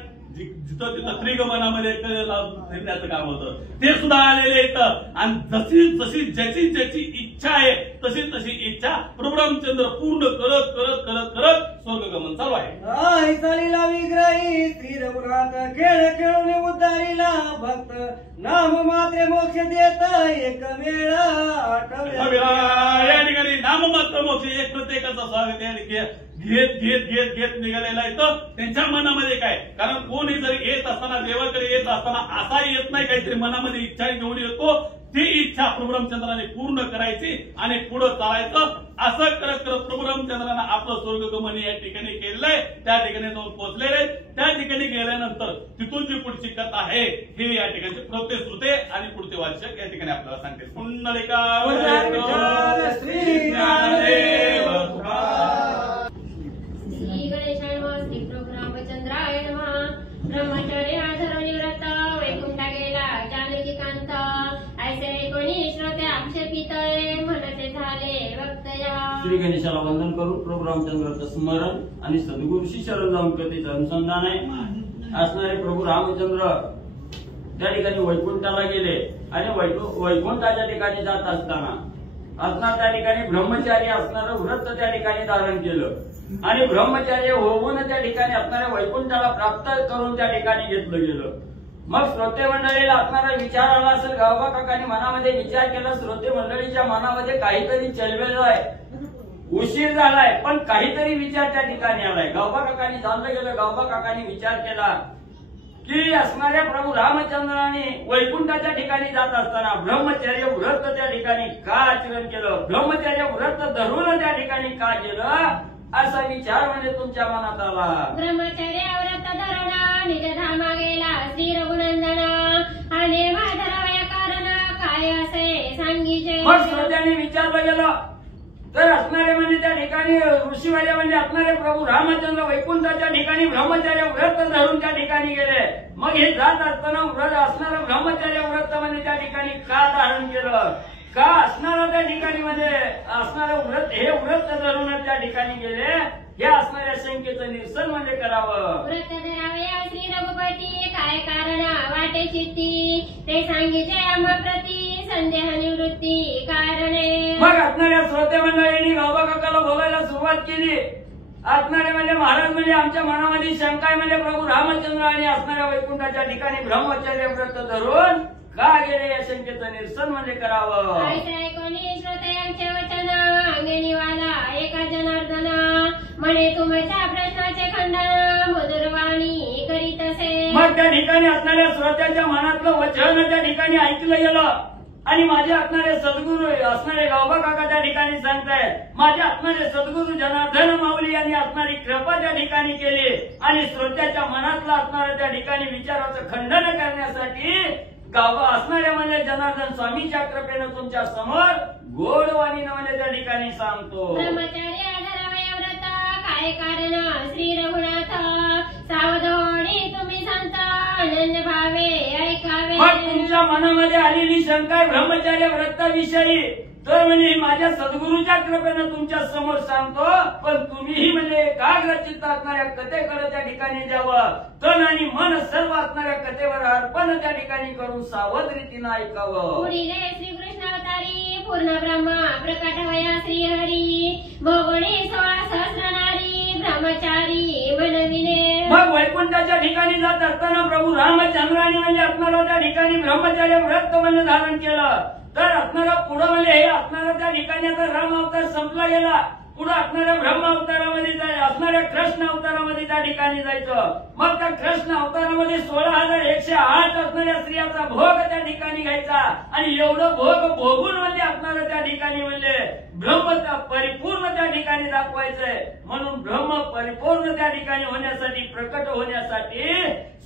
तिथं त्रिगमनामध्ये फिरण्याचं काम होतं ते सुद्धा आलेले येतं. आणि जशी ज्याची इच्छा आहे तशी इच्छा प्रभू रामचंद्र पूर्ण करत करत करत करत स्वर्गगमन चालू आहे. चालीला विग्रही श्री रघुनाथ खेळ खेळून उद्धारीला भक्त नाम मात्रे मोक्ष देत एक वेळ आठव्या. या ठिकाणी नाममात्र मोक्ष एक प्रत्येकाचं स्वागत आहे. घेत निघालेला येतं त्यांच्या मनामध्ये काय कारण कोणी जरी येत असताना देवाकडे येत असताना असा येत नाही काहीतरी मनामध्ये इच्छा घेऊन येतो. ती इच्छा प्रभू रामचंद्राने पूर्ण करायची आणि पुढे चालायचं. असं करत करत प्रभू रामचंद्राने आपलं स्वर्गगमन या ठिकाणी केलंय. त्या ठिकाणी जाऊन पोहोचलेले त्या ठिकाणी गेल्यानंतर तिथून जी पुढची कथा आहे हे या ठिकाणी प्रत्येक श्रुते आणि पुढचे वाचक या ठिकाणी आपल्याला सांगते. पुंडलिका श्री ज्ञानदेव श्री गणेशाय नमः. श्री प्रभू रामचंद्राय नमः. ब्रह्मचर्य आधर निवृत्त वैकुंठा गेला जानकी कांत ऐसे कोणी श्रोते आक्षेपित म्हणते झाले वक्तया. श्री गणेशाला वंदन करून प्रभू रामचंद्राचं स्मरण आणि सद्गुरूशी शरण जाऊन कथेचं अनुसंधान आहे. असणारे प्रभू रामचंद्र त्या ठिकाणी वैकुंठाला गेले आणि वैकुंठाच्या ठिकाणी जात असताना असणार त्या ठिकाणी ब्रह्मचारी असणारं व्रत त्या ठिकाणी धारण केलं आणि ब्रह्मचार्य होऊन त्या ठिकाणी असणाऱ्या वैकुंठाला प्राप्त करून त्या ठिकाणी घेतलं गेलं. मग श्रोते मंडळीला असणारा विचार आला असेल. गावबा काकांनी मनामध्ये विचार केला श्रोते मंडळीच्या मनामध्ये काहीतरी चलवेलं आहे उशीर झालाय पण काहीतरी विचार त्या ठिकाणी आलाय. गावबा काकांनी चाललं गेलं. गावबा काकांनी विचार केला की असणाऱ्या प्रभू रामचंद्राने वैकुंठाच्या ठिकाणी जात असताना ब्रह्मचर्य व्रत त्या ठिकाणी का आचरण केलं ब्रह्मचर्य व्रत धरून त्या ठिकाणी का केलं असा विचार म्हणजे तुमच्या मनात आला. ब्रह्मचर्य व्रत धरण निजधामा गेला श्री रघुनंदन आणि धरावया कारण काय असे सांगितले. मग श्रोत्यांनी विचारलं गेलं तर असणारे म्हणजे त्या ठिकाणी ऋषीवाले म्हणजे असणारे प्रभू रामचंद्र वैकुंठाच्या ठिकाणी ब्रह्मचर्य व्रत धरून त्या ठिकाणी गेले. मग हे जात असताना व्रत असणारं ब्रह्मचर्य व्रत म्हणजे त्या ठिकाणी का धारण केलं का असणारं त्या ठिकाणी म्हणजे असणारं व्रत हे व्रत धरून त्या ठिकाणी गेले हे असणाऱ्या शंकेचं निरसन म्हणजे करावं. व्रत धरावे श्री रघुपती काय कारण वाटे चित्ती ते सांगितले आम्हा प्रती संदेह निवृत्ती कारणे. मग असणाऱ्या श्रोते मंडळींनी गावबा काकाला बोलायला सुरुवात केली. असणारे म्हणजे महाराज म्हणजे आमच्या मनामध्ये शंका आहे म्हणजे प्रभू रामचंद्र आणि असणाऱ्या वैकुंठाच्या ठिकाणी ब्रह्मचर्य व्रत धरून का गेले या शंकेचं निरसन म्हणजे करावं. ऐसे ऐकोनी श्रोतयांचे वचन अंगे निवाला एका जनार्दन म्हणे तुमच्या प्रश्नाचे खंडन मधुरवाणी करीत असे. मग त्या ठिकाणी असणाऱ्या श्रोत्याच्या मनातलं वचन त्या ठिकाणी ऐकलं गेलं आणि माझे असणारे सद्गुरू असणारे गावबा काका त्या ठिकाणी सांगतायत. माझे असणारे सद्गुरू जनार्दन माऊली यांनी असणारी कृपा त्या ठिकाणी केली आणि श्रोत्याच्या मनातलं असणारं त्या ठिकाणी विचाराचं खंडन करण्यासाठी गावबा असणाऱ्या म्हणजे जनार्दन स्वामीच्या कृपेनं तुमच्या समोर गोडवाणीनं म्हणजे त्या ठिकाणी सांगतो. ब्रह्मचर्य धरावया व्रत काय कारण श्री रघुनाथ सावधानी तुम्ही संत अनन्य भावे ऐकावे. मग तुमच्या मनामध्ये आलेली शंका ब्रह्मचर्य व्रताविषयी तर म्हणजे माझ्या सद्गुरूच्या कृपेनं तुमच्या समोर सांगतो. पण तुम्हीही म्हणजे एकाग्रचित्त असणाऱ्या कथेकडे त्या ठिकाणी द्यावं. तन आणि मन सर्व असणाऱ्या कथेवर अर्पण त्या ठिकाणी करून सावध रीतीनं ऐकावं. पुढीले श्रीकृष्ण अवतारी पूर्ण ब्रह्मा प्रकट वया श्रीहरी भोगणी 16 सहस्र नारी ब्रह्मचारी बनविले. मग वैकुंठाच्या ठिकाणी जात असताना प्रभू रामचंद्राने म्हणजे असणारा त्या ठिकाणी ब्रह्मचर्य व्रत म्हणजे धारण केलं. तर असणारा पुढं म्हणजे हे असणारा त्या ठिकाणी आता राम अवतार संपला गेला. पुढे असणाऱ्या ब्रह्म अवतारामध्ये असणाऱ्या कृष्ण अवतारामध्ये त्या ठिकाणी जायचं. मग त्या कृष्ण अवतारामध्ये 16,108 असणाऱ्या स्त्रियाचा भोग त्या ठिकाणी घ्यायचा आणि एवढं भोग भोगून म्हणजे असणारं त्या ठिकाणी म्हणजे ब्रह्म परिपूर्ण त्या ठिकाणी दाखवायचंय. म्हणून ब्रह्म परिपूर्ण त्या ठिकाणी होण्यासाठी प्रकट होण्यासाठी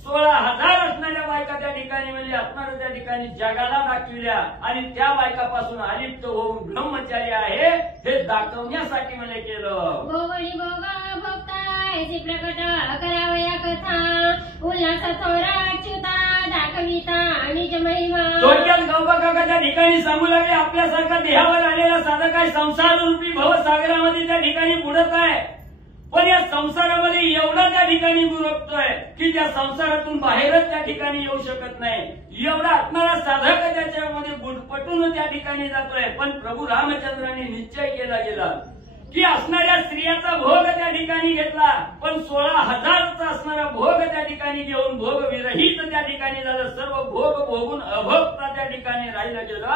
16,000 असणाऱ्या बायका त्या ठिकाणी म्हणजे असणारं त्या ठिकाणी जगाला दाखविल्या आणि त्या बायकापासून अलिप्त होऊन ब्रह्मचारी आहे हे दाखवण्यासाठी म्हणजे केलं. भोगणी भोग भोगता ऐसी प्रकट करावया कथा उल्हास थोर अच्युता दाखविता निज महिमा. थोडक्यात गावबा काका त्या ठिकाणी सांगू लागले आपल्यासारखा देहावर आलेला साधा काय संसार रूपी भवसागरामध्ये त्या ठिकाणी बुडत आहे. पण या संसारामध्ये एवढा त्या ठिकाणी गुरपतोय की त्या संसारातून बाहेरच त्या ठिकाणी येऊ शकत नाही. एवढा असणारा साधक त्याच्यामध्ये गुटपटून त्या ठिकाणी जातोय. पण प्रभू रामचंद्रांनी निश्चय केला गेला की असणाऱ्या स्त्रियाचा भोग त्या ठिकाणी घेतला. पण 16,000चा असणारा भोग त्या ठिकाणी घेऊन भोग विरहित त्या ठिकाणी झालं. सर्व भोग भोगून अभोगता त्या ठिकाणी राहिलं गेलं.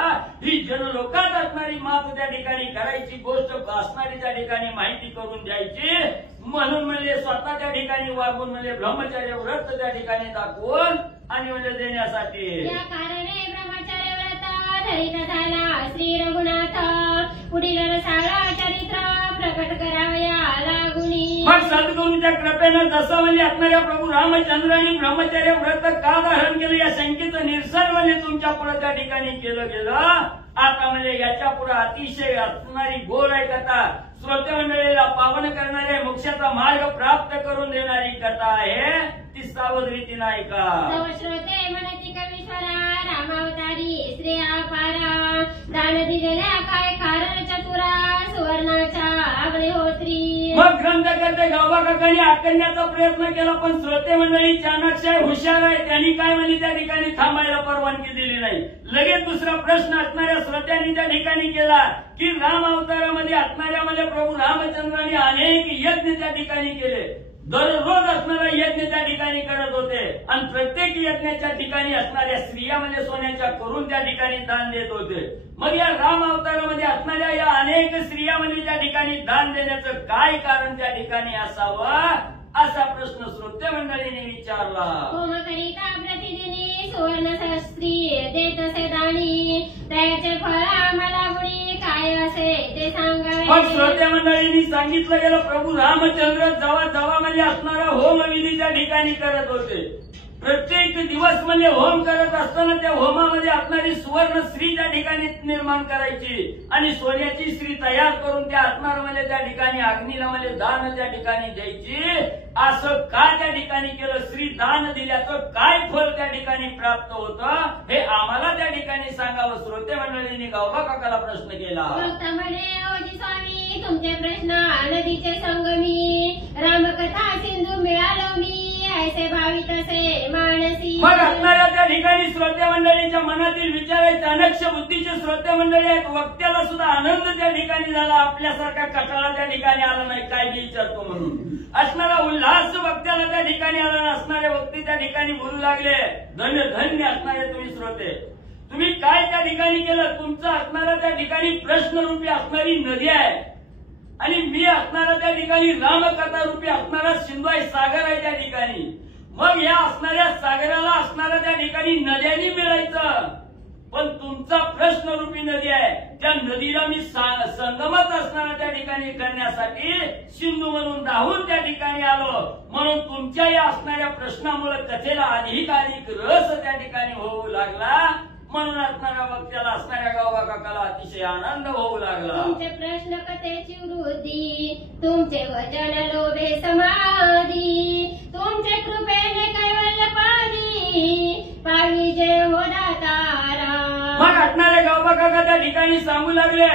ही जनलोकात असणारी मात त्या ठिकाणी करायची गोष्ट असणारी त्या ठिकाणी माहिती करून द्यायची. म्हणून म्हणजे स्वतः त्या ठिकाणी वागून म्हणजे ब्रह्मचर्य व्रत त्या ठिकाणी दाखवून आणि म्हणजे देण्यासाठी. या कारणे ब्रह्मचर्य व्रत धरित झाला श्री रघुनाथ पुढील रसाळ चरित्र प्रकट करावया लागुनी. मग सद्गुरूंच्या कृपेनं जसं म्हणजे असणाऱ्या प्रभू रामचंद्रांनी ब्रह्मचर्य व्रत का धारण केलं या शंकेचं निरसन म्हणजे तुमच्या पुढे त्या ठिकाणी केलं गेलं. आता म्हणजे याच्या पुढे अतिशय असणारी गोड आहे कथा. श्रोते मंडळीला पावन करणारे मोक्षाचा मार्ग प्राप्त करून देणारी कथा आहे. ती सावध रीतीनं ऐका. श्रोते म्हणती कवीश्वरा रामावतारी स्त्रिया पारा दान दिलेल्या काय कारण चतुरा सुवर्णाच्या अग्निहोत्री. मग ग्रंथकर्ते गावबा काकांनी आकण्याचा प्रयत्न केला पण श्रोते मंडळी चाणक्य हुशार आहे. त्यांनी काय म्हणजे त्या ठिकाणी थांबायला परवानगी दिली नाही. लगेच दुसरा प्रश्न असणाऱ्या श्रोत्यांनी त्या ठिकाणी केला की राम अवतारामध्ये असणाऱ्या म्हणजे प्रभू रामचंद्रांनी अनेक यज्ञ त्या ठिकाणी केले. दररोज असणारा यज्ञ त्या ठिकाणी करत होते आणि प्रत्येक यज्ञाच्या ठिकाणी असणाऱ्या स्त्रिया म्हणजे सोन्याच्या करून त्या ठिकाणी दान देत होते. मग या राम अवतारामध्ये असणाऱ्या या अनेक स्त्रिया म्हणजे त्या ठिकाणी दान देण्याचं काय कारण त्या ठिकाणी असावं असा प्रश्न श्रोते मंडळीने विचारला. होमकरिता प्रतिदिनी सुवर्ण शास्त्री देत असे दानी त्याचे फळ आम्हाला गुणी काय असे ते सांगावे. मग श्रोते मंडळींनी सांगितलं गेलं प्रभू रामचंद्र जवा म्हणजे असणारा होमविधी त्या ठिकाणी करत होते. प्रत्येक दिवस म्हणजे होम करत असताना त्या होमामध्ये असणारी सुवर्ण स्त्री त्या ठिकाणी निर्माण करायची आणि सोन्याची स्त्री तयार करून त्या असणार म्हणजे त्या ठिकाणी अग्नीला म्हणजे दान त्या ठिकाणी द्यायची. असं का त्या ठिकाणी केलं? स्त्री दान दिल्याचं काय फळ त्या ठिकाणी प्राप्त होतं हे आम्हाला त्या ठिकाणी सांगावं. श्रोते मंडळींनी गावबा काकाला प्रश्न केला. म्हणे ओजी स्वामी तुमचे प्रश्न नदीचे संगमी रामकथा सिंधू मिळालो मी ऐसे भावित असे मानसी. मग असणाऱ्या त्या ठिकाणी श्रोते मंडळीच्या मनातील विचारायचे अनक्ष बुद्धीचे श्रोते मंडळी आहेत. वक्त्याला सुद्धा आनंद त्या ठिकाणी झाला. आपल्यासारखा कटाळा त्या ठिकाणी आला नाही काय मी विचारतो म्हणून. असणारा उल्हास वक्त्याला त्या ठिकाणी आला. असणारे वक्ते त्या ठिकाणी बोलू लागले धन्य धन्य असणारे तुम्ही श्रोते. तुम्ही काय त्या ठिकाणी केलं? तुमचं असणारा त्या ठिकाणी प्रश्नरूपी असणारी नदी आहे आणि मी असणारा त्या ठिकाणी रामकथा रूपी असणारा सिंधू सागर आहे त्या ठिकाणी. मग या असणाऱ्या सागराला असणाऱ्या त्या ठिकाणी नद्यांनी मिळायचं, पण तुमचा प्रश्नरूपी नदी आहे त्या नदीला मी संगमच असणारा त्या ठिकाणी करण्यासाठी सिंधू म्हणून धावून त्या ठिकाणी आलो. म्हणून तुमच्या या असणाऱ्या प्रश्नामुळे कथेला अधिक रस त्या ठिकाणी होऊ लागला. म्हणून असणाऱ्या वक्त्याला असणाऱ्या गावा काकाला अतिशय आनंद होऊ लागला. तुमचे प्रश्न कथेची वृद्धी, तुमचे वचन लोभे समाधी, तुमचे कृपेने कैवल्य पावी जय हो दातारा. मग असणारे गावा काका त्या ठिकाणी सांगू लागले,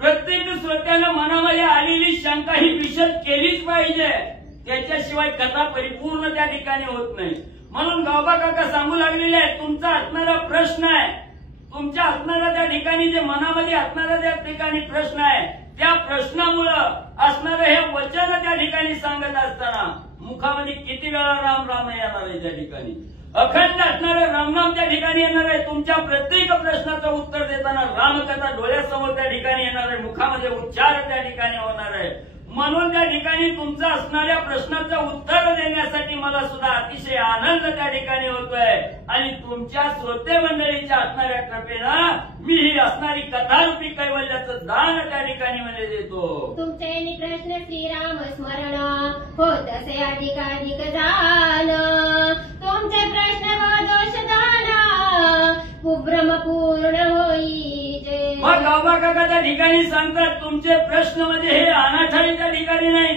प्रत्येक श्रोत्यानं मनामध्ये आलेली शंका ही विशद केलीच पाहिजे, त्याच्याशिवाय कथा परिपूर्ण त्या ठिकाणी होत नाही. म्हणून गावबा काका सांगू लागलेले आहे, तुमचा असणारा प्रश्न आहे, तुमच्या असणारा त्या ठिकाणी जे मनामध्ये असणारा त्या ठिकाणी प्रश्न आहे, त्या प्रश्नामुळं असणारं हे वचन त्या ठिकाणी सांगत असताना मुखामध्ये किती वेळा राम राम येणार आहे त्या ठिकाणी, अखंड असणारं रामनाम त्या ठिकाणी येणार आहे. तुमच्या प्रत्येक प्रश्नाचं उत्तर देताना रामकथा डोळ्यासमोर त्या ठिकाणी येणार आहे, मुखामध्ये उच्चार त्या ठिकाणी होणार आहे. म्हणून त्या ठिकाणी तुमच्या असणाऱ्या प्रश्नाचं उत्तर देण्यासाठी मला सुद्धा अतिशय आनंद त्या ठिकाणी होतोय आणि तुमच्या श्रोते मंडळीच्या असणाऱ्या कृपेनं मी ही असणारी कथारूपी कैवल्याचं दान त्या ठिकाणी मला देतो. तुमचे प्रश्न श्रीराम स्मरण होत असे अधिकाधिक जाण, तुमचे प्रश्न व दोष दान कुभ्रम पूर्ण होई. मग गावबा काका त्या ठिकाणी सांगतात, तुमचे प्रश्न म्हणजे हे अनाठाई त्या ठिकाणी नाही,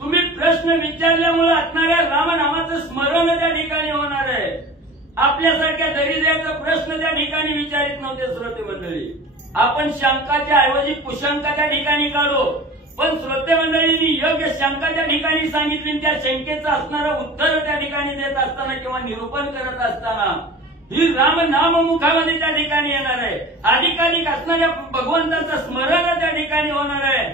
तुम्ही प्रश्न विचारल्यामुळे असणाऱ्या रामनामाचं स्मरण त्या ठिकाणी होणार आहे. आपल्यासारख्या दरिद्र्याचा प्रश्न त्या ठिकाणी विचारित नव्हते श्रोते मंडळी, आपण शंकाच्या ऐवजी कुशंका त्या ठिकाणी काढू, पण श्रोते मंडळींनी योग्य शंका त्या ठिकाणी सांगितली, त्या शंकेचं असणारं उत्तर त्या ठिकाणी देत असताना किंवा निरूपण करत असताना ही राम नाम मुखामध्ये त्या ठिकाणी येणार आहे, अधिकाधिक असणाऱ्या भगवंताचं स्मरण त्या ठिकाणी होणार आहे.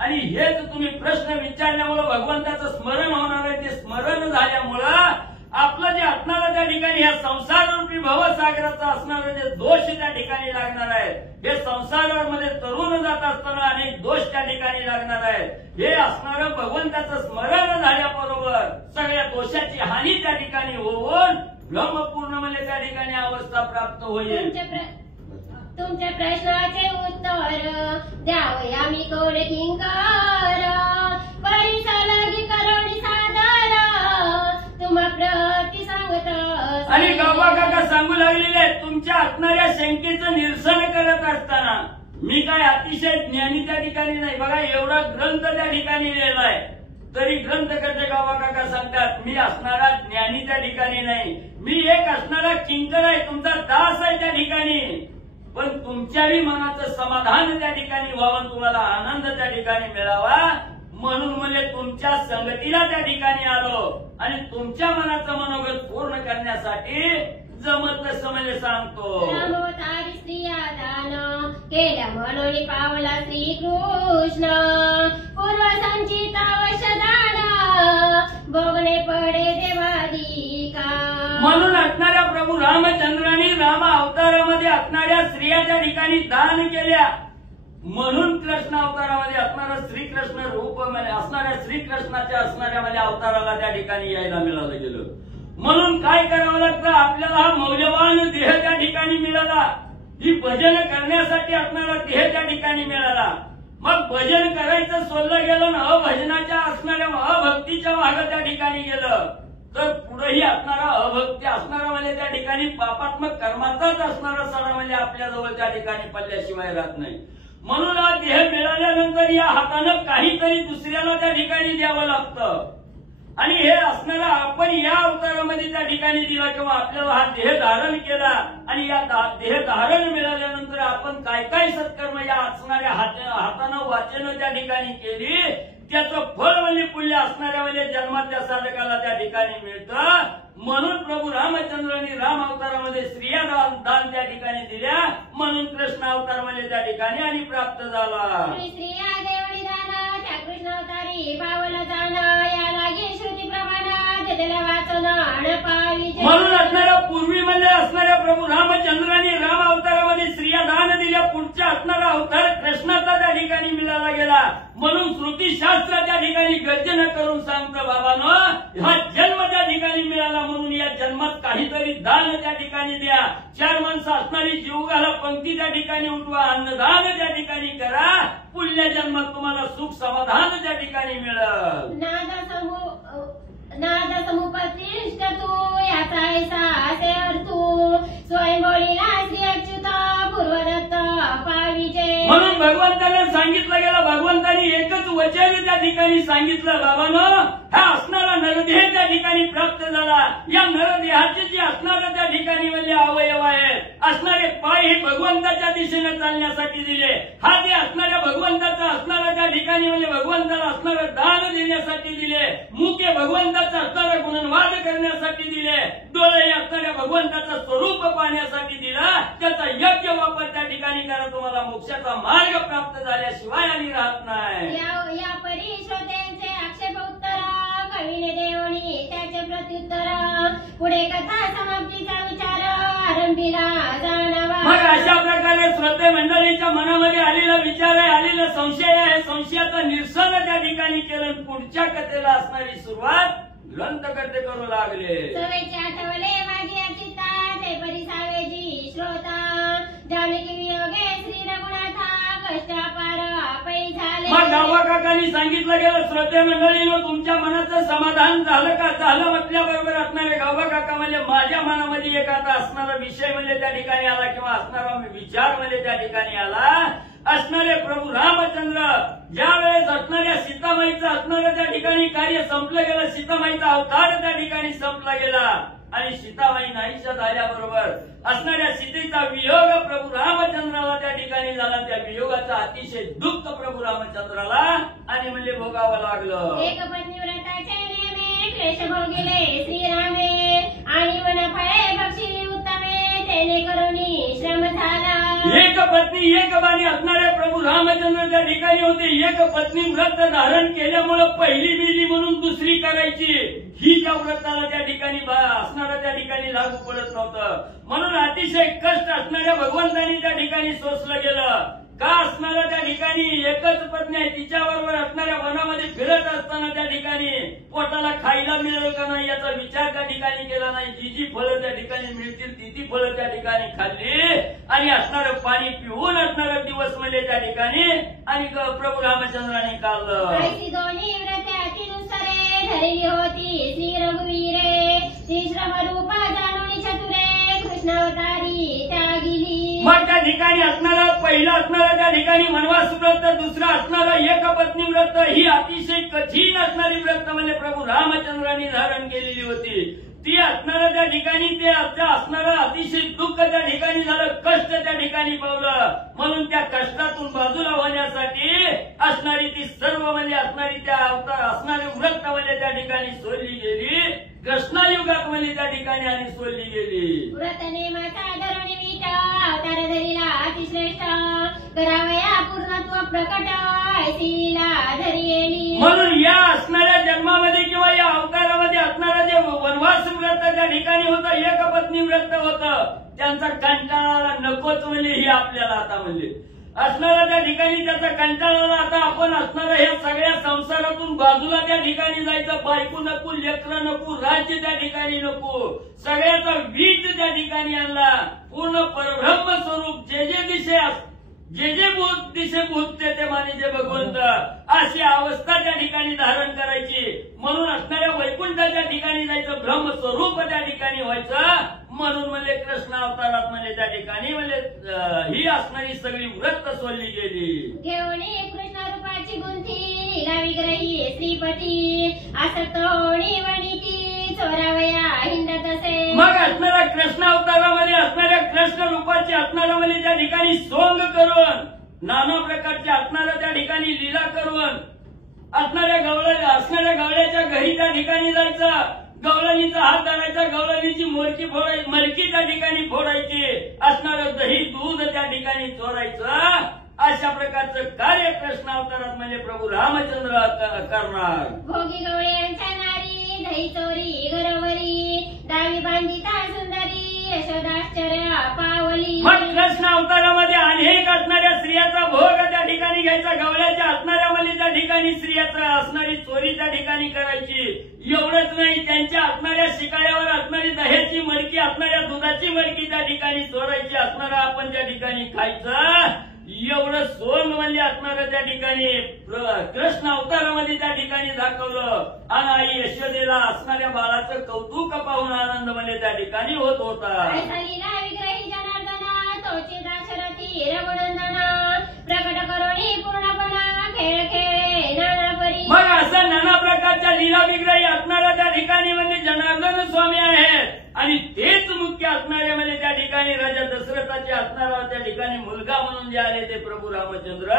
आणि हेच तुम्ही प्रश्न विचारल्यामुळे भगवंताचं स्मरण होणार आहे. ते स्मरण झाल्यामुळं आपलं जे असणारं त्या ठिकाणी ह्या संसाररूपी भवसागराचा असणारं जे दोष त्या ठिकाणी लागणार आहे, हे संसारामध्ये तरुण जात असताना अनेक दोष त्या ठिकाणी लागणार आहे. हे असणारं भगवंताचं स्मरण झाल्याबरोबर सगळ्या दोषाची हानी त्या ठिकाणी होऊन ब्रह्मपूर्ण म्हणजे त्या ठिकाणी अवस्था प्राप्त होईल. तुमच्या प्रश्नाचे उत्तर द्यावे आम्ही कोण किंकर, परिसलगी करोडी सादर तुम्हा प्रति सांगत. आणि गावबा काका सांगू लागलेले तुमच्या असणाऱ्या शंकेचं निरसन करत असताना मी काय अतिशय ज्ञानी त्या ठिकाणी नाही. बघा एवढा ग्रंथ त्या ठिकाणी लिहिलाय तरी ग्रंथकर्ते गावबा काका सांगतात, मी असणारा ज्ञानी त्या ठिकाणी नाही, मी एक असणारा किंकर आहे, तुमचा दास आहे त्या ठिकाणी. पण तुमच्याही मनाचं समाधान त्या ठिकाणी व्हावं, तुम्हाला आनंद त्या ठिकाणी मिळावा म्हणून म्हणजे तुमच्या संगतीला त्या ठिकाणी आलो आणि तुमच्या मनाचं मनोगत पूर्ण करण्यासाठी जमत तसं म्हणजे सांगतो. रामोतारी स्त्रिया दान केल्या म्हणून पावला श्रीकृष्ण, पूर्व संचित अवशदान भोगणे पडे देवादिका. म्हणून असणाऱ्या प्रभू रामचंद्रांनी राम अवतारामध्ये असणाऱ्या स्त्रिया त्या ठिकाणी दान केल्या, म्हणून कृष्ण अवतारामध्ये असणारा श्रीकृष्ण रूप असणाऱ्या श्रीकृष्णाच्या असणाऱ्या म्हणजे अवताराला त्या ठिकाणी यायला मिळालं गेलं. म्हणून काय करावं लागतं, आपल्याला हा मौल्यवान देह त्या ठिकाणी मिळाला, ही भजन करण्यासाठी असणारा देह त्या ठिकाणी मिळाला. मग भजन करायचं सोडलं गेलं ना, अभजनाच्या असणाऱ्या अभक्तीच्या मागे त्या ठिकाणी गेलं तर पुढेही असणारा अभक्ती असणारा म्हणजे त्या ठिकाणी पापात्मक कर्माचाच असणारा सडा म्हणजे आपल्याजवळ त्या ठिकाणी पडल्याशिवाय राहत नाही. म्हणून हा देह मिळाल्यानंतर या हातानं काहीतरी दुसऱ्याला त्या ठिकाणी द्यावं लागतं आणि हे असणारा आपण या अवतारामध्ये त्या ठिकाणी दिला किंवा आपल्याला हा देह धारण केला आणि या देह धारण मिळाल्यानंतर आपण काय काय सत्कर्म या असणाऱ्या हातानं वाचन त्या ठिकाणी केली त्याचं फळ म्हणजे पुण्य असणाऱ्या म्हणजे जन्मातल्या साधकाला त्या ठिकाणी मिळतं. म्हणून प्रभू रामचंद्रांनी राम अवतारामध्ये स्त्रिया दान त्या ठिकाणी दिल्या, म्हणून कृष्ण अवतार म्हणजे त्या ठिकाणी आणि प्राप्त झाला. स्त्रिया देवळी दान त्या कृष्ण अवतारी पावला जाण, या लागे श्रुती प्रमाणात दिलेल्या वाचन गण पाविजे. म्हणून असणाऱ्या पूर्वीमध्ये असणाऱ्या प्रभू रामचंद्रांनी राम अवतारामध्ये स्त्रिया दान दिल्या. पुढच्या असणारा अवतार कृष्णाचा त्या ठिकाणी मिळाला गेला. म्हणून श्रुतीशास्त्र त्या ठिकाणी गर्जना करून सांगतं बाबांनो, हा जन्म त्या ठिकाणी मिळाला म्हणून या जन्मात काहीतरी दान त्या ठिकाणी द्या. 4 माणसं असणारी जीव घाला, पंक्ती त्या ठिकाणी उठवा, अन्नदान त्या ठिकाणी करा. पुढल्या जन्मात तुम्हाला सुख समाधान त्या ठिकाणी मिळेल. नाद समुपतिष्ठ तू याचा ऐसा असे अर्थू स्वयंभोळीला श्री अच्युत पूर्वदत्त पाविजे. म्हणून भगवंताने सांगितलं गेलं, भगवंतानी एकच वचन त्या ठिकाणी सांगितलं बाबांनो, हा असणारा नरदेह त्या ठिकाणी प्राप्त झाला. या नरदेहाचे जे असणारं त्या ठिकाणी म्हणजे अवयव आहेत, असणारे पाय हे भगवंताच्या दिशेने चालण्यासाठी दिले. हात हे असणाऱ्या भगवंताचं असणारं त्या ठिकाणी म्हणजे भगवंताला असणारं दान देण्यासाठी दिले. मुख हे भगवंताचं असणारं गुणवाद करण्यासाठी दिले. डोळे हे असणाऱ्या भगवंताचं स्वरूप पाहण्यासाठी दिला. त्याचा योग्य वापर त्या ठिकाणी करा, तुम्हाला मोक्षाचा मार्ग प्राप्त झाल्याशिवाय आणि राहत नाही. या परी श्रोत्यांचे आक्षेप उत्तर कवीने देवणी त्याचे प्रत्युत्तर पुढे कथा समाप्तीचा विचार आरंभीला जाणावा. मग अशा प्रकारे श्रोते मंडळीच्या मनामध्ये आलेला विचार आहे, आलेला संशय आहे, संशयाचं निरसन त्या ठिकाणी केलं. पुढच्या कथेला असणारी सुरुवात ग्रंथकर्ते करू लागले. सवेचे आठवले माझी अचिता ते परी सावेजी श्रोता जानकी वियोगे श्री रघुनाथा कष्ट अपार पै झाले. मग गावा काकांनी सांगितलं गेलं, श्रोते मंडळीनं तुमच्या मनाचं समाधान झालं का? झालं म्हटल्याबरोबर असणारे गावा काका म्हणजे माझ्या मनामध्ये एक आता असणारा विषय म्हणजे त्या ठिकाणी आला किंवा असणारा विचार म्हणजे त्या ठिकाणी आला. असणारे प्रभू रामचंद्र ज्या वेळेस असणाऱ्या सीतामाईचं असणारं त्या ठिकाणी कार्य संपलं गेलं, सीतामाईचा अवतार त्या ठिकाणी संपला गेला आणि सीतामाई नाहीशा झाल्याबरोबर असणाऱ्या सीतेचा वियोग प्रभू रामचंद्राला त्या ठिकाणी झाला. त्या वियोगाचा अतिशय दुःख प्रभू रामचंद्राला आणि म्हणजे भोगावं लागलं. एक पत्नीव्रताचे नेमे क्लेश भोगिले श्रीरामे आणि वनफळे बक्षी उत्तमे तेने करुणी श्रम झाला. एक पत्नी एक बाणी असणारे प्रभू रामचंद्र त्या ठिकाणी होते. एक पत्नी व्रत धारण केल्यामुळं पहिली बिली म्हणून दुसरी करायची, ही त्या व्रताला त्या ठिकाणी असणारा त्या ठिकाणी लागू पडत नव्हतं. म्हणून अतिशय कष्ट असणाऱ्या भगवंतांनी त्या ठिकाणी सोसलं गेलं. का असणाऱ्या त्या ठिकाणी एकच पत्नी आहे, तिच्याबरोबर असणाऱ्या वनामध्ये फिरत असताना त्या ठिकाणी पोटाला खायला मिळेल का नाही याचा विचार त्या ठिकाणी केला नाही. जी जी फळं त्या ठिकाणी मिळतील ती फळं त्या ठिकाणी खाल्ली आणि असणारं पाणी पिऊन असणारं दिवस म्हणजे त्या ठिकाणी आणि प्रभू रामचंद्राने काढलं. दोन्ही व्रते अतिनुसरे धरली होती श्री रघुवीरे श्री श्रमरूपा जाणून चतुरे कृष्णावतारी त्यागिली. मग त्या ठिकाणी असणारा पहिला असणारा त्या ठिकाणी वनवास व्रत, दुसरं असणारं एक पत्नी व्रत, ही अतिशय कठीण असणारी व्रत म्हणजे प्रभू रामचंद्रांनी धारण केलेली होती. ती असणाऱ्या त्या ठिकाणी ते असणारं अतिशय दुःख त्या ठिकाणी झालं, कष्ट त्या ठिकाणी पावलं. म्हणून त्या कष्टातून बाजूला होण्यासाठी असणारी ती सर्व म्हणजे असणारी त्या अवतार असणारे व्रत म्हणजे त्या ठिकाणी सोडली गेली. कृष्णायुगात म्हणजे त्या ठिकाणी आणि सोडली गेली. व्रत नेमाचा धरणी वीट अवतार धरीला अतिश्रेष्ठ करावया पूर्णत्व प्रकट ऐसीला धरियेली. म्हणून या असणाऱ्या जन्मामध्ये किंवा या अवतारामध्ये असणारं जे वनवास व्रत त्या ठिकाणी होतं, एक पत्नी व्रत होतं, त्यांचा कंटाळा नकोच म्हणजे ही आपल्याला आता म्हणजे असणारा त्या ठिकाणी त्याचा कंटाळा आता आपण असणारं हे सगळ्या संसारातून बाजूला त्या ठिकाणी जायचं. बायको नको, लेकरं नको, राज्य त्या ठिकाणी नको, सगळ्याचा वीट त्या ठिकाणी आणला. पूर्ण परब्रह्म स्वरूप जे जे भूत दिसे भूत ते माने जे भगवंत, अशी अवस्था त्या ठिकाणी धारण करायची. म्हणून असणाऱ्या वैकुंठाच्या ठिकाणी जायचं, ब्रह्मस्वरूप त्या ठिकाणी व्हायचं. म्हणून म्हणजे कृष्ण अवतारात म्हणजे त्या ठिकाणी म्हणजे ही असणारी सगळी व्रत सोडली गेली. घेऊन कृष्ण रूपाची गुंथी लीला विग्रही श्रीपती आसक्त होणी वणिती चोरावया हिंडत असे. मग असणाऱ्या कृष्ण अवतारामध्ये असणाऱ्या कृष्ण रूपाची असणारा म्हणजे त्या ठिकाणी सोंग करून नाना प्रकारच्या असणाऱ्या त्या ठिकाणी लीला करून असणाऱ्या गवळ्याच्या घरी त्या ठिकाणी जायचं. गवळणीचा हात धरायचा, गवळणीची मडकी त्या ठिकाणी फोडायची, असणारं दही दूध त्या ठिकाणी चोरायचं. अशा प्रकारचं कार्य कृष्ण अवतारात म्हणजे प्रभू रामचंद्र करणार. भोगी गवळ्यांच्या नारी दही चोरी घरोवरी दावी बांधिता सुंदरी यशोदाश्चर्य पावली. मग कृष्ण अवतारामध्ये अनेक असणाऱ्या स्त्रियाचा भोग त्या ठिकाणी घ्यायचा, गवळ्याच्या असणाऱ्यामध्ये त्या ठिकाणी स्त्रियाचा असणारी चोरी त्या ठिकाणी करायची. एवढंच नाही, त्यांच्या असणाऱ्या शिकाऱ्यावर असणारी दह्याची मडकी, असणाऱ्या दुधाची मडकी त्या ठिकाणी चोरायची, असणारा आपण त्या ठिकाणी खायचं. एवढं सोंग म्हणजे असणारं त्या ठिकाणी कृष्ण अवतारामध्ये त्या ठिकाणी दाखवलं. आणि आई यशोदेला असणाऱ्या बाळाचं कौतुक पाहून आनंद म्हणजे त्या ठिकाणी होत होता. विग्रही जनार्दना तोची दाशरथी रघुनंदना प्रकट करुणी पूर्णपणा खेळ खेळे नाना परी. मग असं नाना प्रकारच्या लीला विग्रही असणारा त्या ठिकाणी म्हणजे जनार्दन स्वामी आहेत. आणि तेच मुख्य असणारे म्हणजे त्या ठिकाणी राजा दशरथाचे असणारा त्या ठिकाणी मुलगा म्हणून जे आले ते प्रभू रामचंद्र.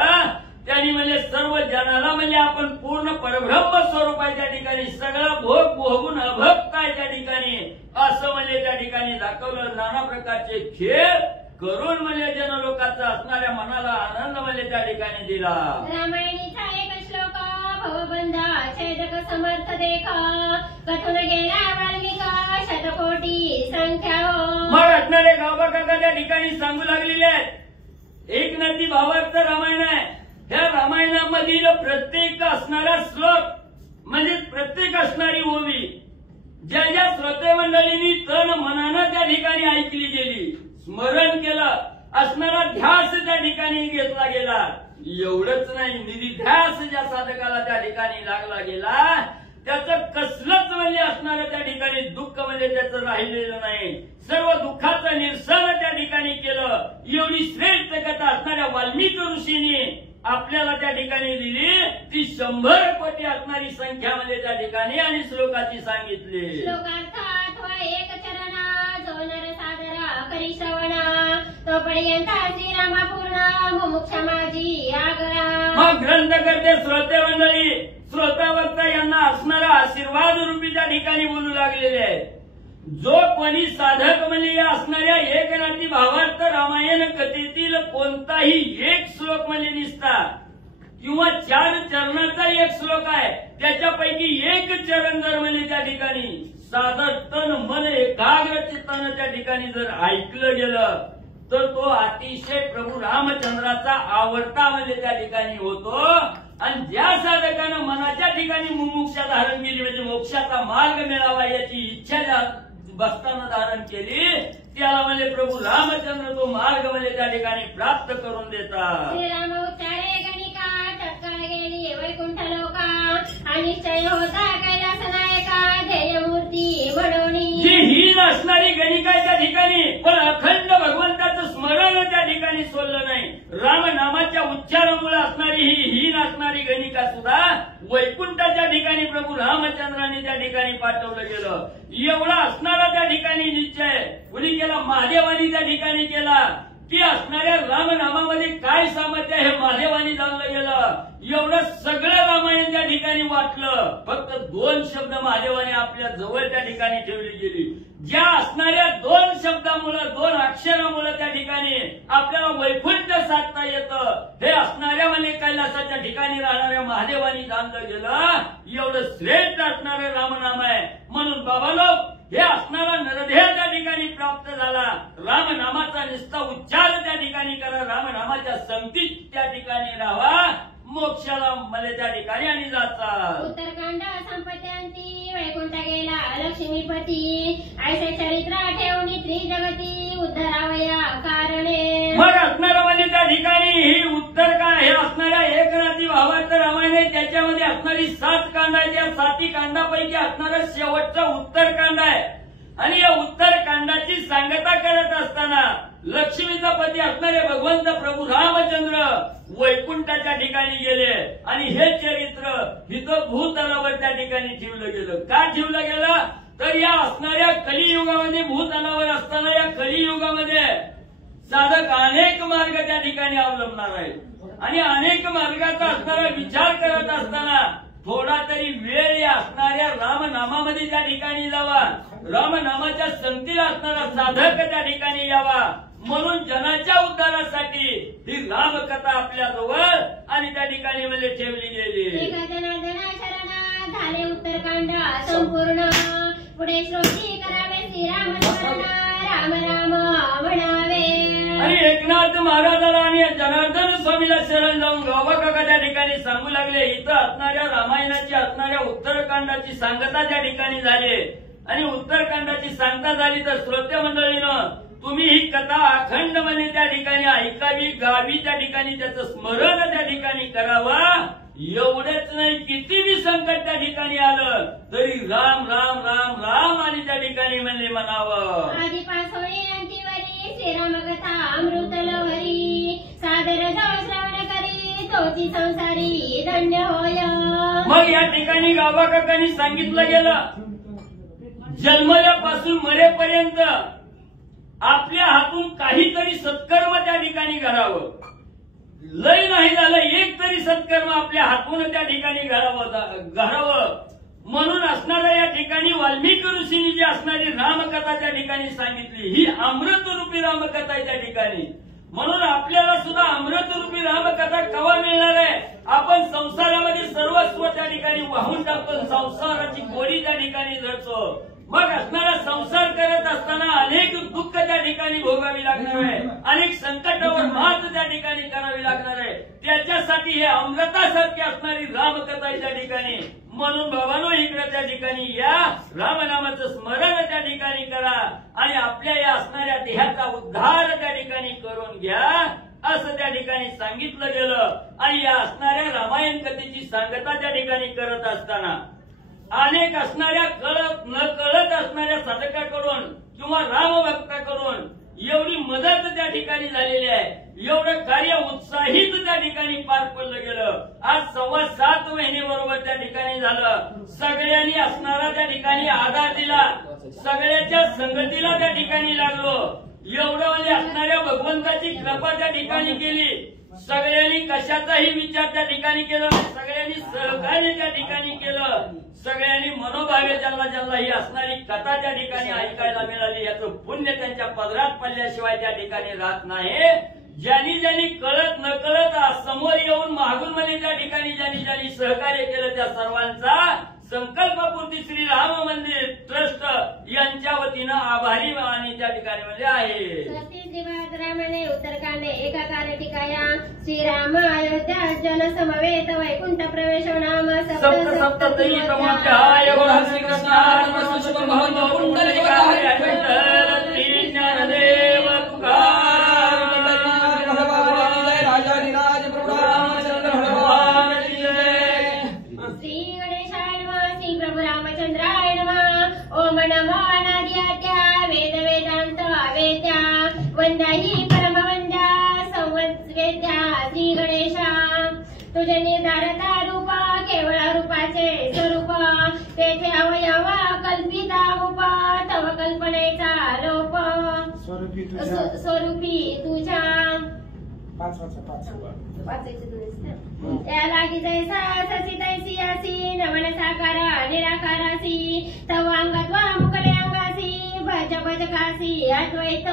त्यांनी म्हणजे सर्व जनाला म्हणजे आपण पूर्ण परब्रह्म स्वरूप आहे त्या ठिकाणी, सगळा भोग भोगून अभक्त आहे त्या ठिकाणी, असं म्हणजे त्या ठिकाणी दाखवलं. नाना प्रकारचे खेळ करून म्हणजे जनलोकाचा असणाऱ्या मनाला आनंद म्हणजे त्या ठिकाणी दिला. रामायणीचा एक श्लोक भवबंधा छेदक समर्थ देख कथून गेला वाल्मिका शतकोटी संख्या हो. मग असणारे गावबा काका त्या ठिकाणी सांगू लागलेले आहेत. एक नदी भावार्थ रामायण आहे. त्या रामायणामधील प्रत्येक असणारा श्लोक म्हणजे प्रत्येक असणारी ओवी ज्या ज्या श्रोते मंडळींनी तन मनानं त्या ठिकाणी ऐकली गेली, स्मरण केलं, असणारा ध्यास त्या ठिकाणी घेतला गेला. एवढंच नाही, निधिध्यास ज्या साधकाला त्या ठिकाणी लागला गेला त्याचं कसलंच म्हणजे असणारं त्या ठिकाणी दुःख म्हणजे त्याचं राहिलेलं नाही. सर्व दुःखाचं निरसन त्या ठिकाणी केलं. एवढी श्रेष्ठ कथा असणाऱ्या वाल्मिकी ऋषींनी आपल्याला त्या ठिकाणी दिली. ती 100 कोटी असणारी संख्या म्हणजे त्या ठिकाणी आणि श्लोकाची सांगितली. श्लोकार्थात एक चरणा जो नर सादरा करी श्रवणा तो पर्यंत श्रीरामा पूर्ण मुमुक्ष माझी आगळा. मग ग्रंथकर्ते श्रोते मंडळी श्रोता वक्ता यांना असणारा आशीर्वाद रूपी त्या ठिकाणी बोलू लागलेले आहेत. जो कोणी साधक म्हणजे या असणाऱ्या एकनाथी भावार्थ रामायण कथेतील कोणताही एक श्लोक म्हणजे दिसता किंवा 4 चरणाचा एक श्लोक आहे, त्याच्यापैकी एक चरण जर म्हणजे त्या ठिकाणी साधं तन मन एकाग्र चित्तानं त्या ठिकाणी जर ऐकलं गेलं तर तो अतिशय प्रभू रामचंद्राचा आवडता म्हणजे त्या ठिकाणी होतो. आणि ज्या साधकानं मनाच्या ठिकाणी मुमुक्षा धारण केली म्हणजे मोक्षाचा मार्ग मिळावा याची इच्छा बसताना धारण केली, त्याला म्हणजे प्रभू रामचंद्र तो मार्ग म्हणजे त्या ठिकाणी प्राप्त करून देतात. श्रीराम उच्चारे गणिका तत्काळ गेली वैकुंठ लोका अनिश्चय होता कैलास नायका ध्येय मूर्ती म्हणून. जी हीन असणारी गणिका त्या ठिकाणी पण अखंड भगवंताचं स्मरण त्या ठिकाणी सोडलं नाही. रामनामाच्या उच्चारामुळे असणारी ही हीन असणारी गणिका सुद्धा वैकुंठाच्या ठिकाणी प्रभू रामचंद्राने त्या ठिकाणी पाठवलं गेलं. एवढा असणारा त्या ठिकाणी निश्चय कुणी केला? महादेवानी त्या ठिकाणी केला. की असणाऱ्या रामनामामध्ये काय सामर्थ्य हे महादेवानी जाणलं गेलं. एवढं सगळं रामायण त्या ठिकाणी वाटलं. फक्त 2 शब्द महादेवाने आपल्या जवळ त्या ठिकाणी ठेवली गेली. ज्या असणाऱ्या 2 शब्दामुळे 2 अक्षरामुळे त्या ठिकाणी आपल्याला वैकुंठ साधता येतं. हे असणाऱ्या म्हणजे कैलासाच्या ठिकाणी राहणाऱ्या महादेवानी जाणलं गेलं. एवढं श्रेष्ठ असणारं रामनाम आहे. म्हणून बाबालो हे असणारा नरदेह त्या ठिकाणी प्राप्त झाला. रामनामाचा निस्ता उच्चार त्या ठिकाणी करा, रामनामाच्या संगतीत त्या ठिकाणी राहा, मोक्षाला मध्ये त्या ठिकाणी आणि जातात. उत्तरकांड संपत्यांती वैकुंठ गेला लक्ष्मीपती ऐसे चरित्र ठेवणी त्रिजगती उद्धरावया कारणे. मग असणारा म्हणजे त्या ठिकाणी ही उत्तरकांड हे असणाऱ्या एकनाथी भावार्थ रामायण आहे. त्याच्यामध्ये असणारी 7 कांड आहे. त्या 7 कांडापैकी असणारं शेवटचं उत्तरकांड आहे. आणि या उत्तरकांडाची सांगता करत असताना लक्ष्मीचा पती असणारे भगवंत प्रभू रामचंद्र वैकुंठाच्या ठिकाणी गेले. आणि हे चरित्र इथं भूतलावर त्या ठिकाणी ठेवलं गेलं. का ठेवलं गेलं तर या असणाऱ्या कलियुगामध्ये भूतलावर असताना या कलियुगामध्ये साधक अनेक मार्ग त्या ठिकाणी अवलंबणार आहेत. आणि अनेक मार्गाचा असणारा विचार करत असताना थोडा तरी वेळ या असणाऱ्या रामनामामध्ये त्या ठिकाणी जावा, रामनामाच्या संगतीला असणारा साधक त्या ठिकाणी यावा. म्हणून जनाच्या उद्धारासाठी ही रामकथा आपल्या जवळ आणि त्या ठिकाणी मध्ये ठेवली गेली. जनार्दना शरणा झाले उत्तरकांड संपूर्ण पुढे श्रोती करावे श्रीराम राम राम म्हणावे. आणि एकनाथ महाराजाला आणि जनार्दन स्वामीला शरण जाऊन गावाकाका त्या ठिकाणी सांगू लागले, इथं असणाऱ्या रामायणाची असणाऱ्या उत्तरकांडाची सांगता त्या ठिकाणी झाली. आणि उत्तरकांडाची सांगता झाली तर श्रोते मंडळीनं तुम्ही ही कथा अखंडपणे त्या ठिकाणी ऐकावी, गावी, त्या ठिकाणी त्याचं स्मरण त्या ठिकाणी करावं. एवढेच नाही, कितीही संकट त्या ठिकाणी आलं तरी राम राम राम राम आणि त्या ठिकाणी म्हणले म्हणावं. आधीपासोळी अंतीवरी श्रीराम कथा अमृत लहरी सादर जाऊ श्रवण करी तोची संसारी धन्य होय. मग या ठिकाणी गावाकाकांनी सांगितलं गेलं, जन्मल्यापासून मरेपर्यंत आपल्या हातून काहीतरी सत्कर्म त्या ठिकाणी करावं. लय नाही झालं, एक तरी सत्कर्म आपल्या हातून त्या ठिकाणी घडावं. म्हणून असणाऱ्या या ठिकाणी वाल्मिकी ऋषींनी जी असणारी रामकथा त्या ठिकाणी सांगितली, ही अमृतरूपी रामकथा आहे त्या ठिकाणी. म्हणून आपल्याला सुद्धा अमृतरूपी रामकथा केव्हा मिळणार आहे? आपण संसारामध्ये सर्वस्व त्या ठिकाणी वाहून टाकतो, संसाराची गोडी त्या ठिकाणी धरतो. मग असणारा संसार करत असताना अनेक दुःख त्या ठिकाणी भोगावी लागणार आहे, अनेक संकटावर मात त्या ठिकाणी करावी लागणार आहे. त्याच्यासाठी हे अमृतासारखी असणारी रामकथा आहे त्या ठिकाणी. म्हणून बाबांनो, इकडे त्या ठिकाणी या रामनामाचं स्मरण त्या ठिकाणी करा आणि आपल्या या असणाऱ्या देहाचा उद्धार त्या ठिकाणी करून घ्या, असं त्या ठिकाणी सांगितलं गेलं. आणि या असणाऱ्या रामायण कथेची सांगता त्या ठिकाणी करत असताना अनेक असणाऱ्या कळत न कळत असणाऱ्या साधकाकडून किंवा रामभक्ताकडून एवढी मदत त्या ठिकाणी झालेली आहे, एवढं कार्य उत्साहित त्या ठिकाणी पार पडलं गेलं. आज 7.25 महिने बरोबर त्या ठिकाणी झालं. सगळ्यांनी असणारा त्या ठिकाणी आधार दिला, सगळ्याच्या संगतीला त्या ठिकाणी लागलो. एवढं म्हणजे असणाऱ्या भगवंताची कृपा त्या ठिकाणी केली. सगळ्यांनी कशाचाही विचार त्या ठिकाणी केला, सगळ्यांनी सहकार्य त्या ठिकाणी केलं. सगळ्यांनी मनोभावे ज्यांना ही असणारी कथा त्या ठिकाणी ऐकायला मिळाली, याचं पुण्य त्यांच्या पदरात पडल्याशिवाय त्या ठिकाणी राहत नाही. ज्यांनी कळत न कळत समोर येऊन मागून मध्ये त्या ठिकाणी ज्यांनी सहकार्य केलं, त्या सर्वांचा संकल्पपूर्ती श्री राम मंदिर ट्रस्ट यांच्या वतीनं आभारी आणि त्या ठिकाणी म्हणजे आहे. रामाने उत्तरकांडे एकाकार टिकाया श्रीराम अयोध्या जन समवेत वैकुंठ प्रवेश नाम सप्त सप्तती प्रमोद्याय गुण श्रीकृष्ण शुभम भवतो पुंडलिकाय विठ्ठल श्री ज्ञानदेव तुकाराम राजाधिराज प्रभू रामचंद्र भगवान की जय. श्री गणेशाय नमः. श्री प्रभू रामचंद्राय नमः. ओम नमो अनादिआद्या वेद वेदांत वेद्या वंदाही परमवंद्या संवत्सवेद्या श्री गणेशा. तुझे निर्धारता रूप केवळ रूपाचे स्वरूप, तेथे अवयव कल्पिता रूप तव कल्पनेचा लोप. स्वरूपी तुझ्या त्या लागी जैसा ससी तैसी असी नवन साकार निराकारासी तव अंगत्वा मुकले अंगासी भज भजकासी अद्वैत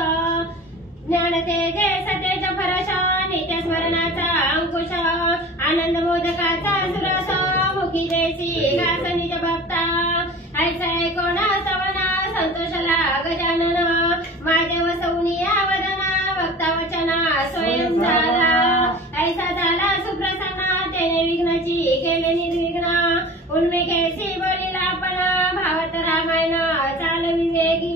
ज्ञान तेजे सतेज फरश नित्य स्मरणाचा अंकुश आनंद मोदकाचा सुरस मुखी जैसी घास निज भक्ता ऐसा कोणा सवना संतोषला गजानन माझ्या वसवनिया वदना भक्ता वचना स्वयं झाला ऐसा झाला सुप्रसन्ना त्याने विघ्नाची केले निर्विघ्न उन्मेघेसी बोलिला पण भावत रामायण चाल विवेकी.